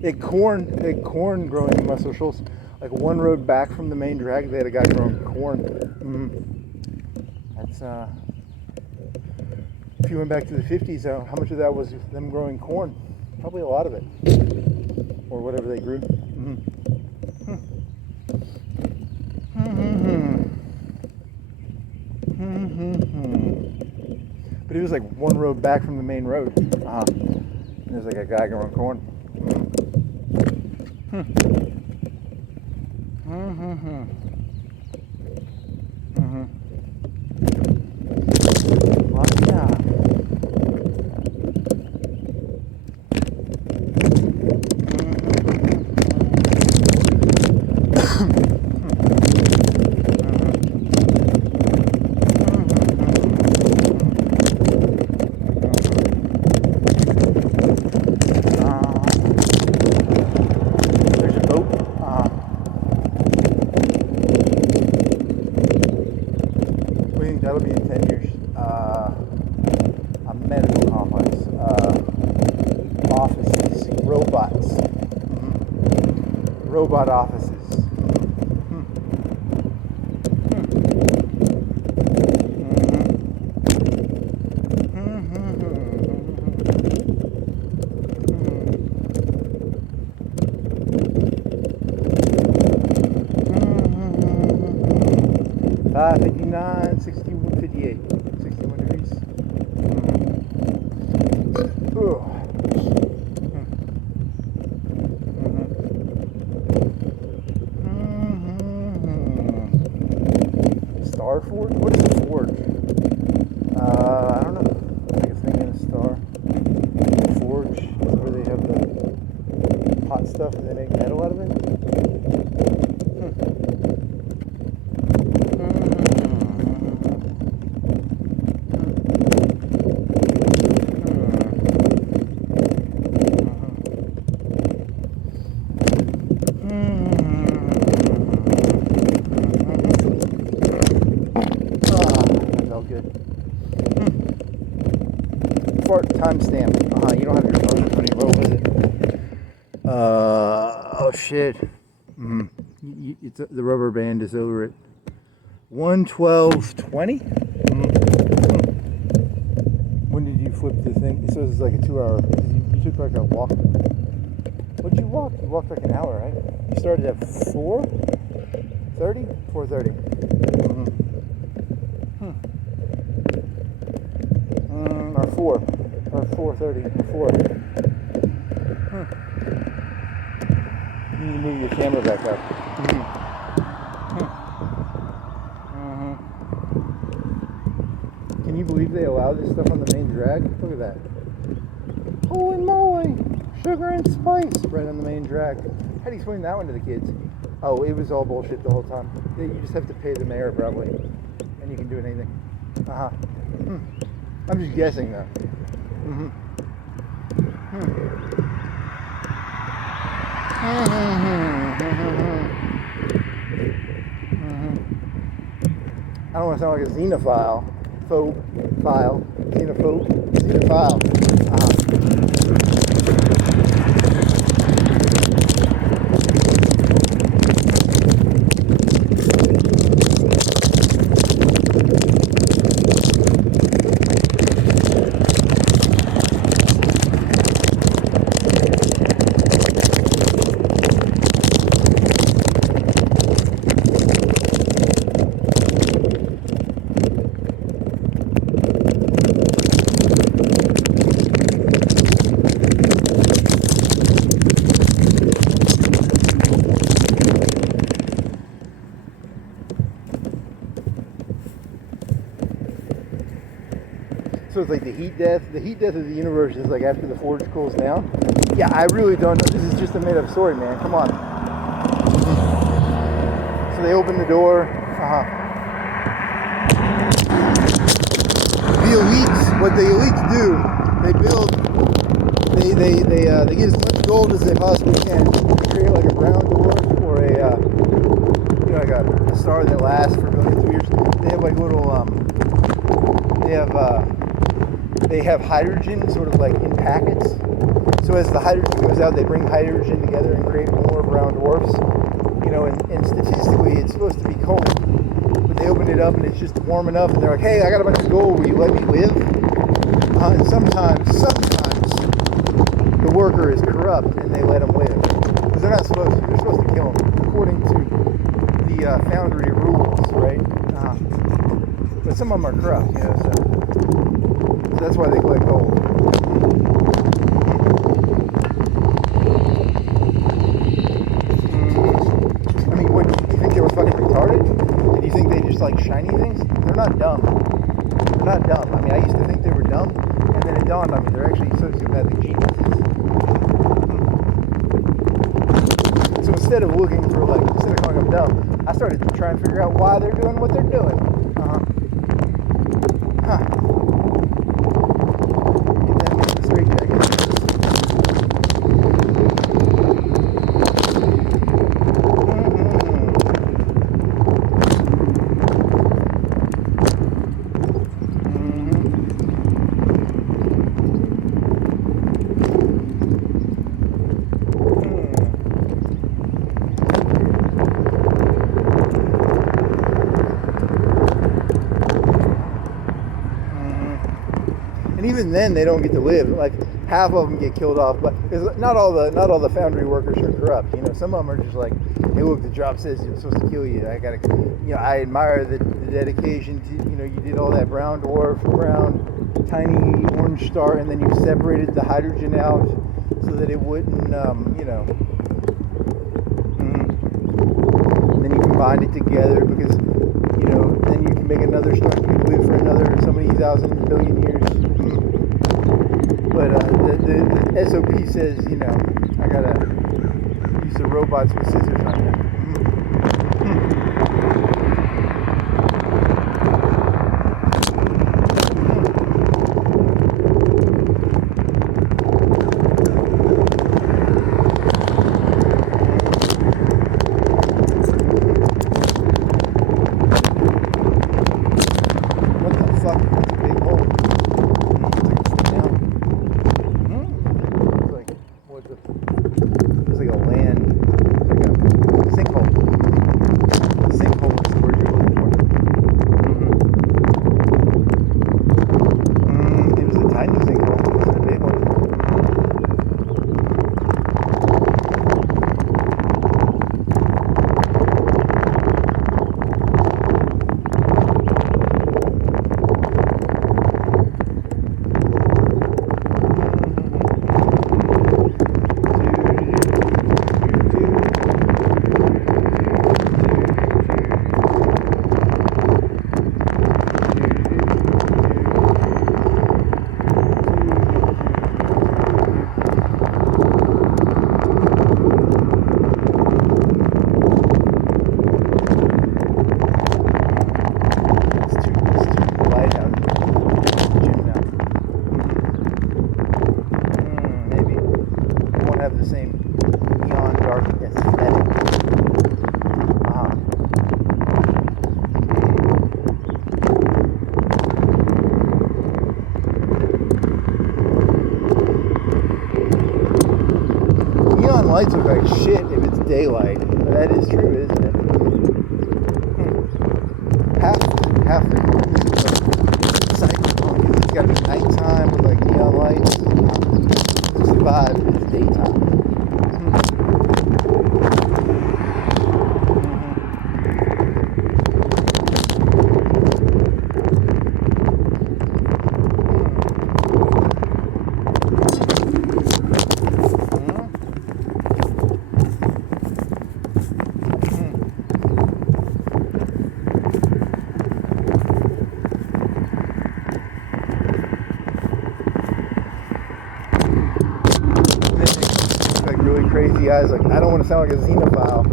They had corn growing in Muscle Shoals. Like one road back from the main drag, they had a guy growing corn. That's if you went back to the 50s, how much of that was them growing corn? Probably a lot of it, or whatever they grew. But it was like one road back from the main road. And there's like a guy growing corn. That'll be in 10 years. A medical complex, offices, robots, robot offices. 59, 61, 58, 61 degrees. Star Forge? What is a forge? I don't know. Like a thing in a star. Forge is where they have the hot stuff and they make metal out of it. Timestamp. You don't have your phone in front of you. What was it? Oh shit. The rubber band is over at 1:12:20. When did you flip the thing? It says it's like a 2 hour. You took like a walk. What'd you walk? You walked like an hour, right? You started at 4:30? 4:30. Or 4. Or 4:30 or 4. You need to move your camera back up. Can you believe they allow this stuff on the main drag? Look at that. Holy moly! Sugar and spice right on the main drag. How do you explain that one to the kids? Oh, it was all bullshit the whole time. You just have to pay the mayor probably, and you can do anything. I'm just guessing though. I don't want to sound like a xenophile, xenophile. Xenophile. So it's like the heat death. The heat death of the universe is like after the forge cools down. Yeah, I really don't know. This is just a made-up story, man. Come on. So they open the door. The elites, what the elites do, they build. They get as much gold as they possibly can. They create like a brown dwarf or like a star that lasts for millions of years. They have like little They have hydrogen sort of like in packets. So as the hydrogen goes out, they bring hydrogen together and create more brown dwarfs. And statistically, it's supposed to be cold. But they open it up and it's just warm enough, and they're like, hey, I got a bunch of gold, will you let me live? And sometimes the worker is corrupt and they let him live. Because they're not supposed to. They're supposed to kill him, according to the foundry rules, right? But some of them are corrupt, so that's why they collect gold. I mean, what, do you think they were fucking retarded? Do you think they just like shiny things? They're not dumb. They're not dumb. I mean, I used to think they were dumb, and then it dawned on me they're actually sociopathic geniuses. So instead of calling them dumb, I started to try and figure out why they're doing what they're doing. And even then, they don't get to live. Like half of them get killed off, but not all the foundry workers are corrupt. Some of them are just like, hey, look, the job says it's supposed to kill you. I gotta, I admire the dedication to, you did all that brown dwarf, tiny orange star, and then you separated the hydrogen out so that it wouldn't, and then you combined it together because, then you can make another star. You can live for another so many thousand billion years. But the SOP says, I gotta use the robots with scissors on them. What the fuck? That's a big hole. It's like a land, it's like a lights look like shit if it's daylight. But that is true, isn't it? Half the cyberpunk is it's got to be nighttime with like neon lights. The vibe is daytime. Crazy eyes, like I don't want to sound like a xenophile,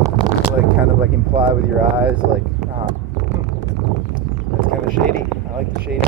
like kind of like imply with your eyes, like that's kind of shady. I like the shady.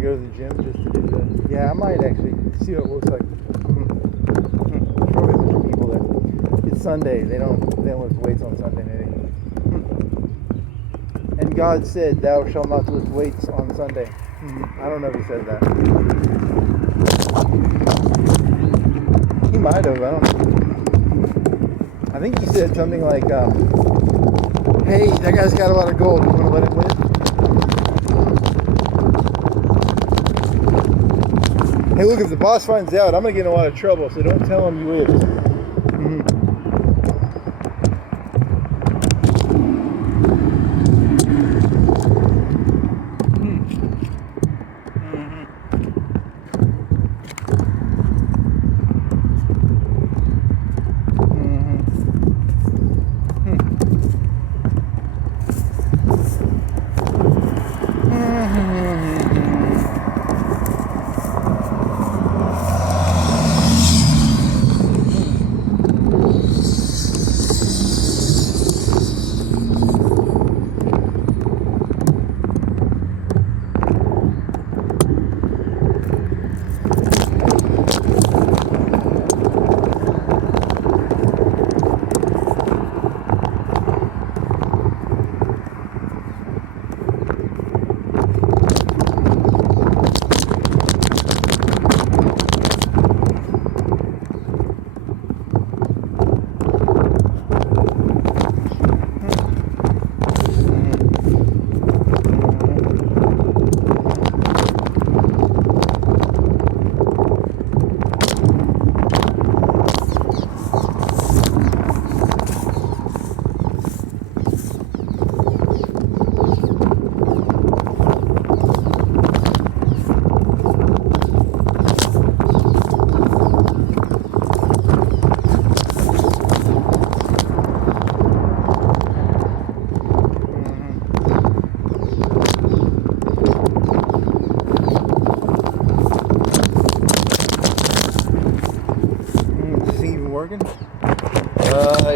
Go to the gym just to do the. Yeah, I might actually see what it looks like. Probably a bunch of people there. It's Sunday. They don't lift weights on Sunday, maybe. And God said, "Thou shalt not lift weights on Sunday." I don't know if He said that. He might have. I don't know. I think He said something like, "Hey, that guy's got a lot of gold. You want to let him live?" Hey, look, if the boss finds out, I'm going to get in a lot of trouble, so don't tell him you lived.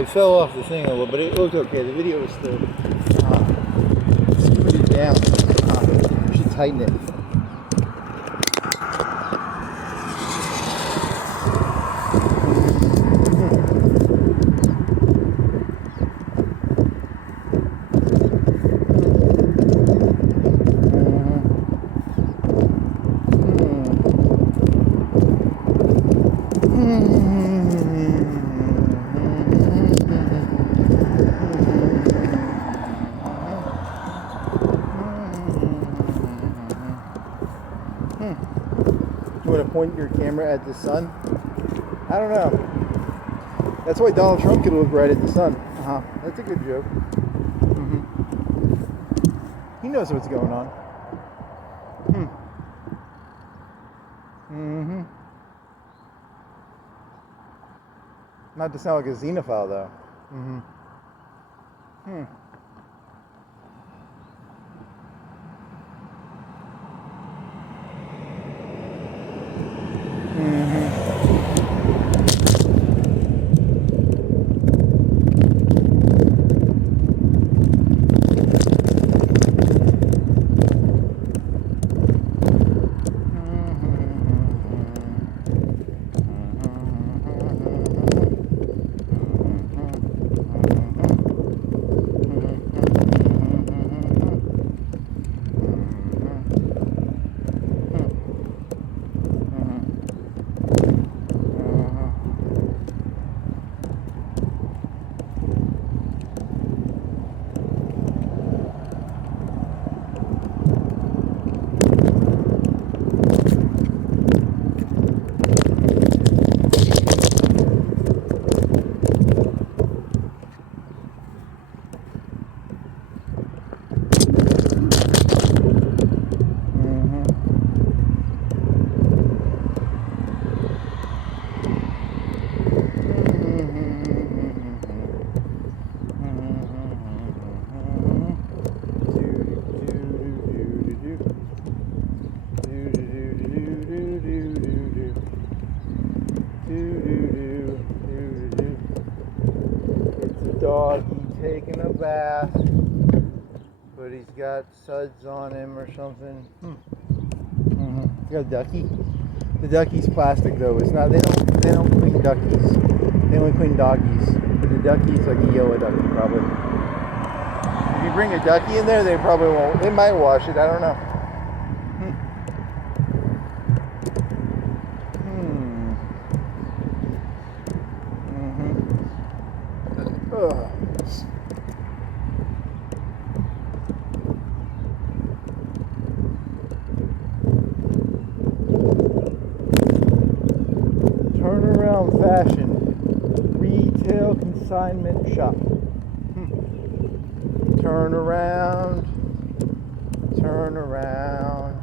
I fell off the thing a little, but it looked okay. The video was still. Put it down. I should tighten it. You want to point your camera at the sun? I don't know. That's why Donald Trump could look right at the sun. That's a good joke. He knows what's going on. Not to sound like a xenophile, though. Taking a bath, but he's got suds on him or something. He's got a ducky. The ducky's plastic though. It's not. They don't clean duckies. They only clean doggies. But the ducky's like a yellow ducky probably. If you bring a ducky in there, they probably won't. They might wash it. I don't know. Turnaround fashion, retail consignment shop. Turn around, turn around.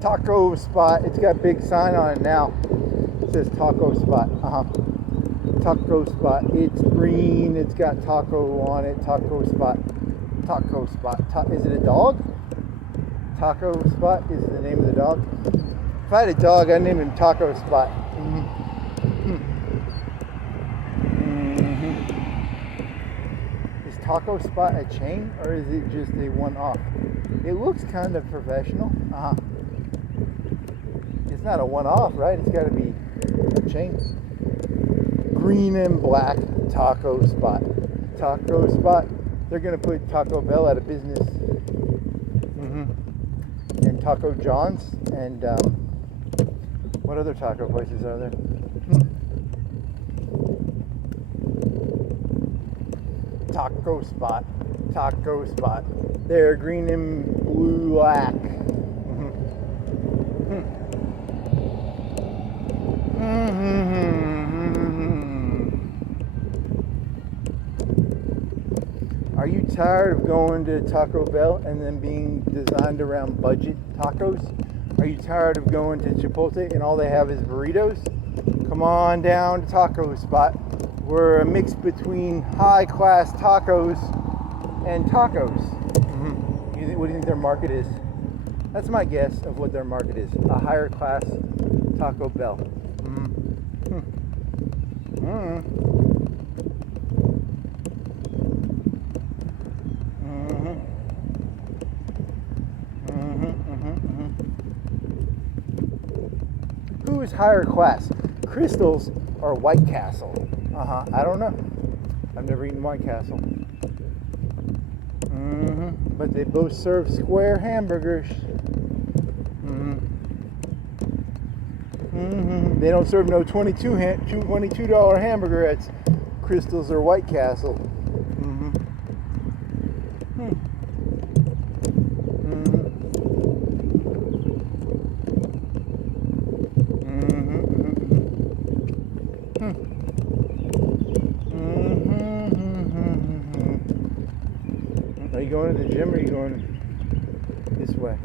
Taco spot. It's got a big sign on it now. It says taco spot. Taco spot. It's green. It's got taco on it. Taco spot. Taco spot. Is it a dog? Taco spot is the name of the dog. If I had a dog, I'd name him Taco Spot. Is Taco Spot a chain or is it just a one-off? It looks kind of professional. It's not a one-off, right? It's got to be a chain. Green and black Taco Spot. Taco Spot. They're going to put Taco Bell out of business. And Taco John's. And what other taco places are there? Taco Spot. Taco Spot. They're green and black. Are you tired of going to Taco Bell and then being designed around budget tacos? Are you tired of going to Chipotle and all they have is burritos? Come on down to taco spot. We're a mix between high-class tacos and tacos. What do you think their market is? That's my guess of what their market is. A higher class Taco Bell. Who is higher class? Crystals or White Castle? I don't know. I've never eaten White Castle. But they both serve square hamburgers. They don't serve no $22 hamburger at Crystals or White Castle. Are you going to the gym or are you going this way?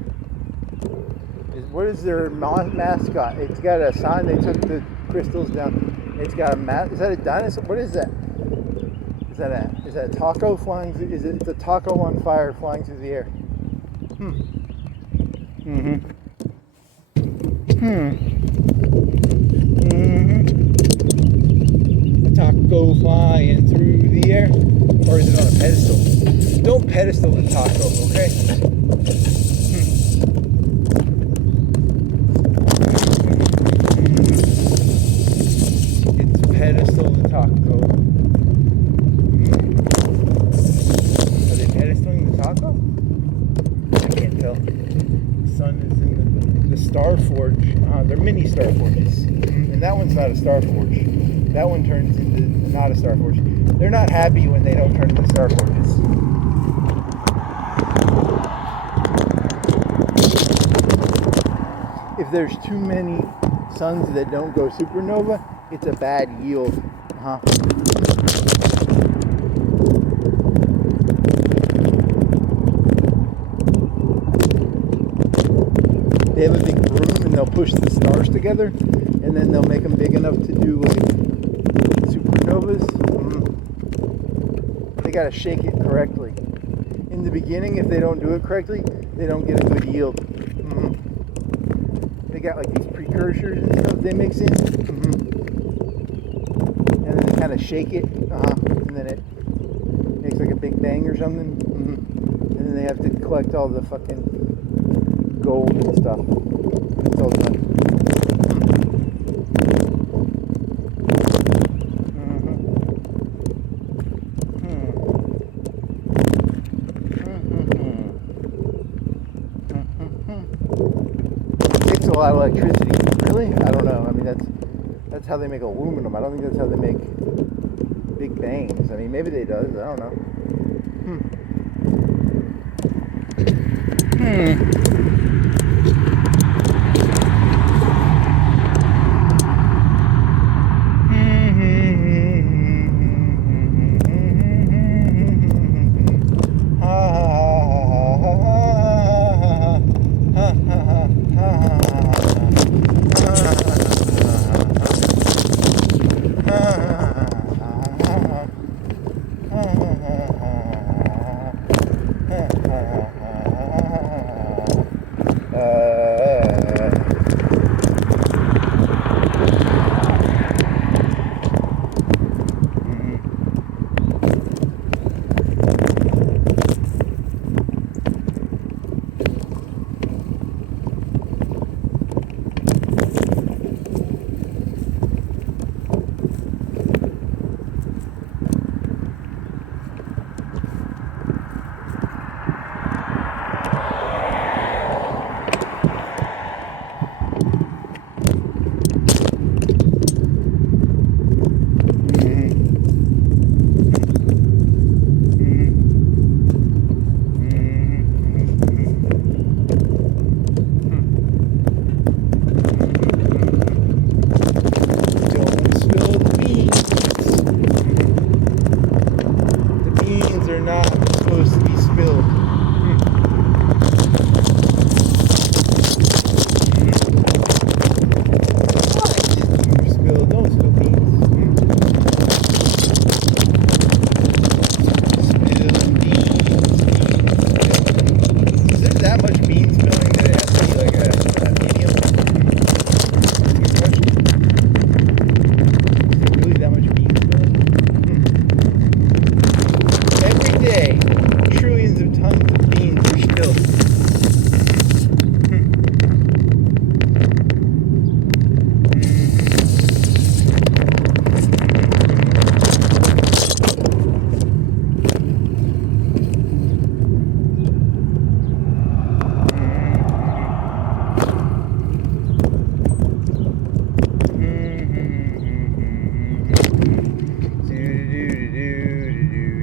What is their mascot? It's got a sign. They took the crystals down. It's got a is that a dinosaur? What is that? Is that a taco flying? It's a taco on fire flying through the air. A taco flying through the air, or is it on a pedestal? Don't pedestal the taco, okay? It's pedestal the taco. Are they pedestaling the taco? I can't tell. The sun is in the Star Forge. They're mini Star Forges. And that one's not a Star Forge. That one turns into not a Star Forge. They're not happy when they don't turn into Star Forges. If there's too many suns that don't go supernova, it's a bad yield. They have a big broom and they'll push the stars together, and then they'll make them big enough to do like supernovas. They gotta shake it correctly. In the beginning, if they don't do it correctly, they don't get a good yield. They got like these precursors and stuff they mix in, and then they kind of shake it, and then it makes like a big bang or something, and then they have to collect all the fucking gold and stuff. It's all done. Takes a lot of electricity. Really? I don't know. I mean, that's how they make aluminum. I don't think that's how they make big bangs. I mean, maybe they does. I don't know.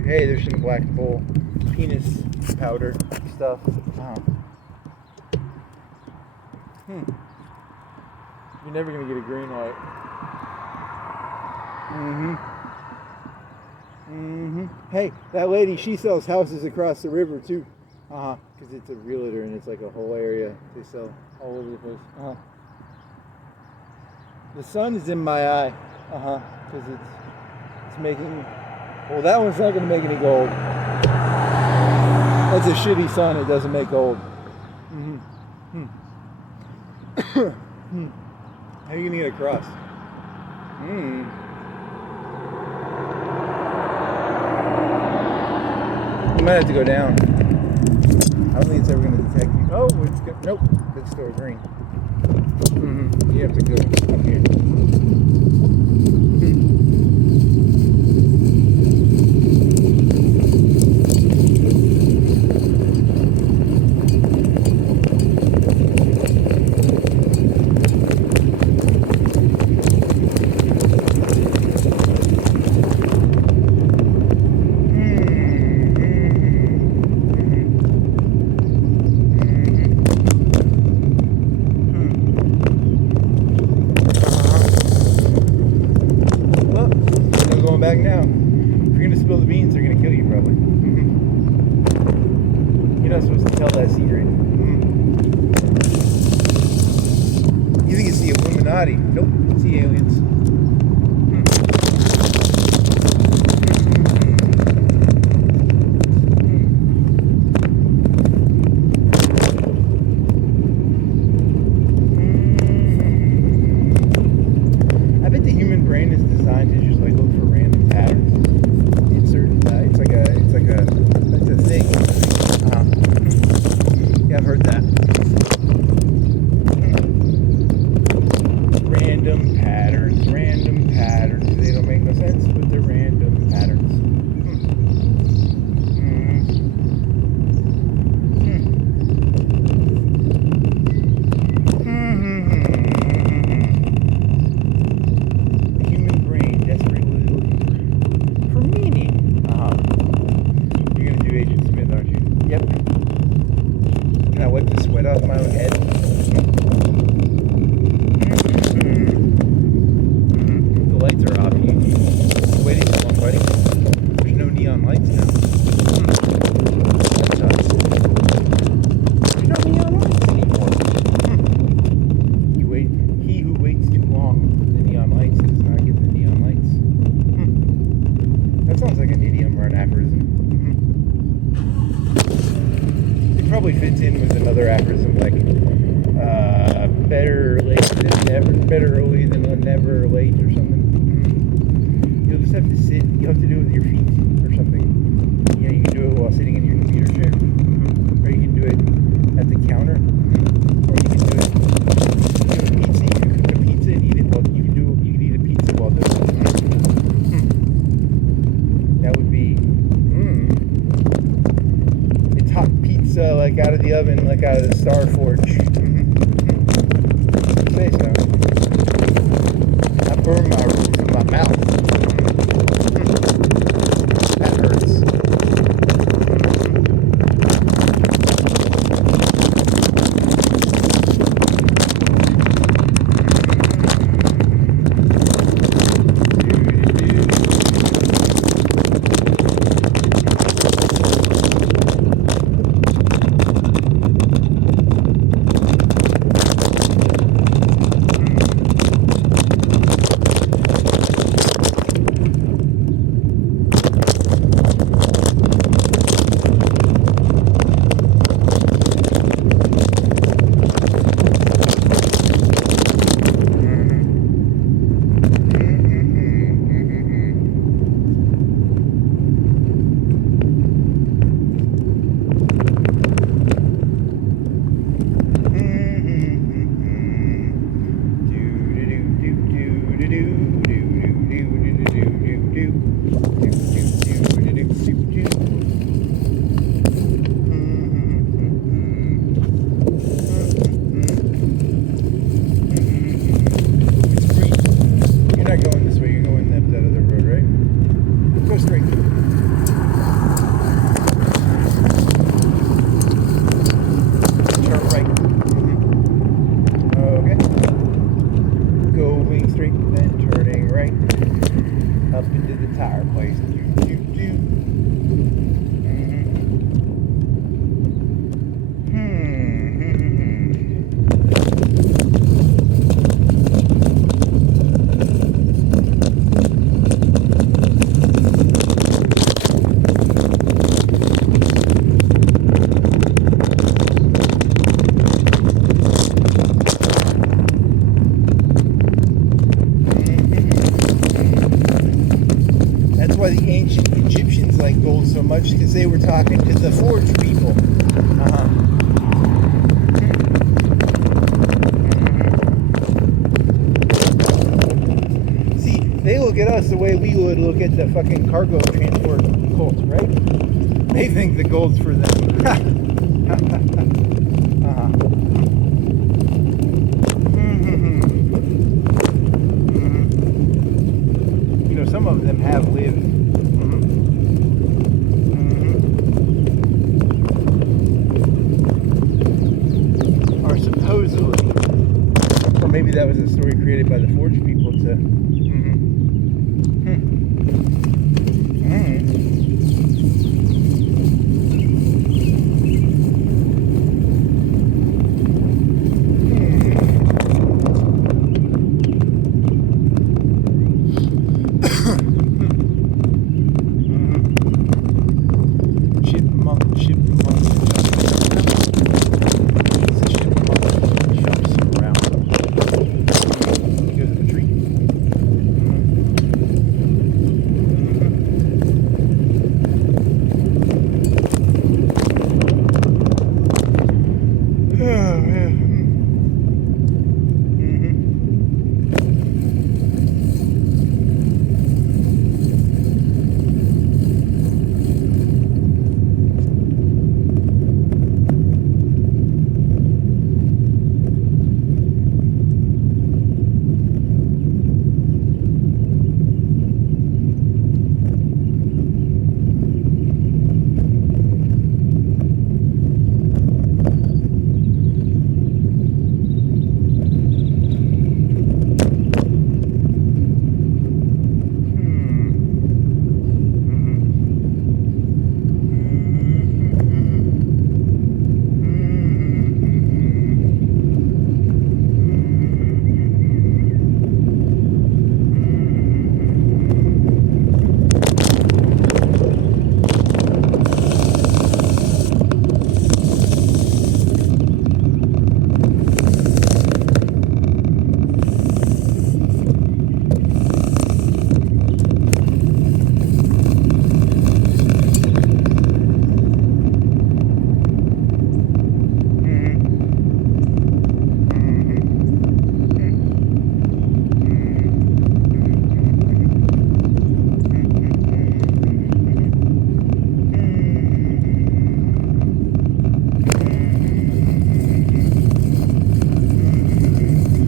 Hey, there's some black bull penis powder stuff. You're never gonna get a green light. Hey, that lady, she sells houses across the river too. Because it's a realtor and it's like a whole area they sell all over the place. The sun is in my eye. Because it's making. Well, that one's not gonna make any gold. That's a shitty sun. It doesn't make gold. How are you gonna get across? You might have to go down. I don't think it's ever going to detect you. Oh, it's good. Nope, it's still green. You have to go up here. Back now. If you're going to spill the beans, they're going to kill you probably. You're not supposed to tell that secret. You think it's the Illuminati? Nope, it's the aliens. I bet the human brain is designed to just like look for random patterns in certain. It's a thing. Yeah, I've heard that. Random patterns. They don't make no sense, but they're random patterns. Can I wipe the sweat off my own head? The lights are off. You waiting too long, buddy. There's no neon lights now. That sucks. There's no neon lights anymore. He who waits too long for the neon lights does not get the neon lights. That sounds like an idiom or an aphorism. Probably fits in with another aphorism like better late than never, better early than never late or something. You'll just have to sit. You have to do it with your feet or something. Yeah, you can do it while sitting in your computer chair, or you can do it at the counter, or you can do it. You can cook a pizza and eat it. Well, you can eat a pizza while doing it. That would be. It's hot pizza, like out of the oven, like out of the Star Forge. Say so. I burn my roof in my mouth. That hurts. You're not going this way, you're going that other road, right? Go straight. why the ancient Egyptians liked gold so much, because they were talking to the forge people. See, they look at us the way we would look at the fucking cargo transport cults, right? They think the gold's for them. You know, some of them have lived. Or supposedly. Or maybe that was a story created by the forge people to.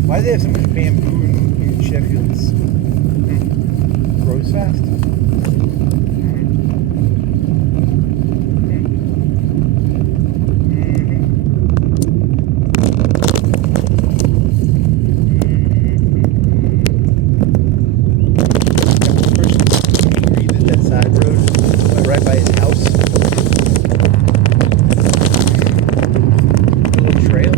Why do they have so much bamboo in Sheffield's? Grows fast. That side road, right by his house. A little trail.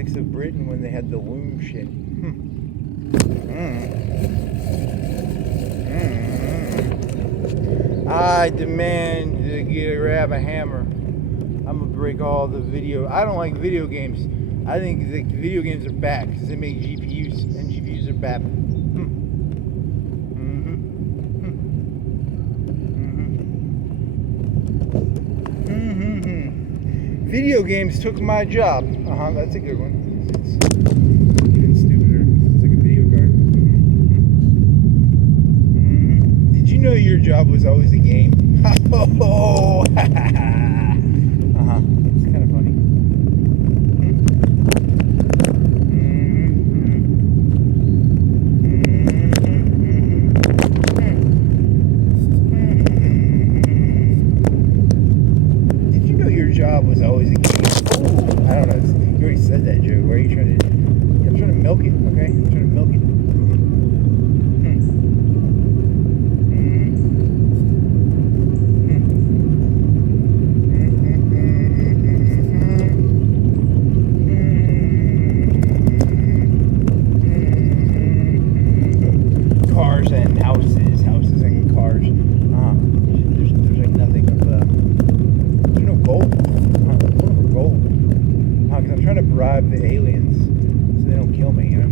politics of Britain when they had the loom shit. I demand to grab a hammer. I'm gonna break all the video. I don't like video games. I think the video games are bad because they make GPUs, and GPUs are bad. Video games took my job. That's a good one. It's even stupider. It's like a video card. Did you know your job was always a game? Oh, it's kind of funny. Did you know your job was always a game? I don't know. You already said that joke. Why are you trying to? I'm trying to milk it. Okay, I'm trying to milk it. Cars and houses, houses and cars. There's like nothing of there's no gold. I'm looking for gold. Because I'm trying to bribe the aliens so they don't kill me, you know.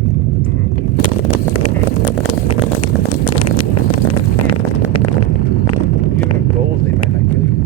If you have enough gold, they might not kill you.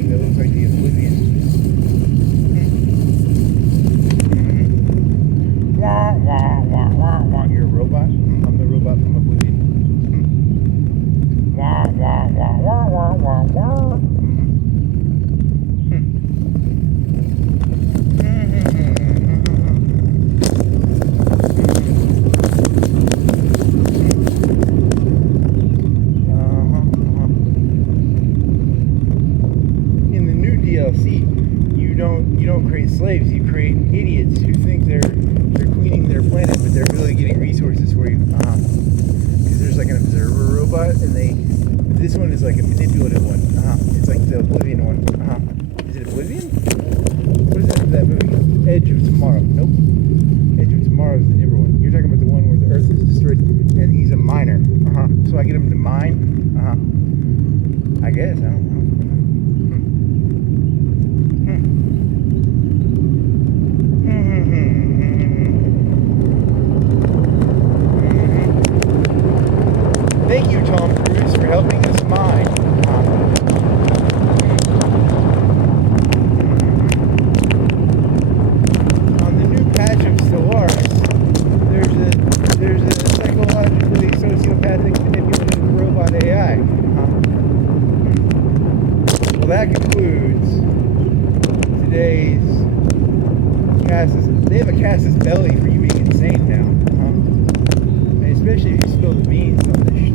flying that looks like the Oblivion. Wah, wah, wah, wah, wah. You're a robot? I'm the robot from Oblivion. Wah, wah, wah, wah, wah, wah, wah. In the new DLC, you don't create slaves. You create idiots who think they're cleaning their planet, but they're really getting resources for you. Because there's like an observer robot, and this one is like a manipulative one. It's like the Oblivion one. Is it Oblivion? What is that movie? Edge of Tomorrow. Nope. Edge of Tomorrow is the different one. You're talking about the one where the Earth is destroyed, and he's a miner. So I get him to mine. I guess I don't know. Thank you, Tom Cruise, for helping us mine. On the new patch of Stellaris, there's a psychologically sociopathic manipulative robot AI. Well, that concludes today's Cass's. They have a Cass's belly for you being insane now. Especially if you spill the beans on this shit.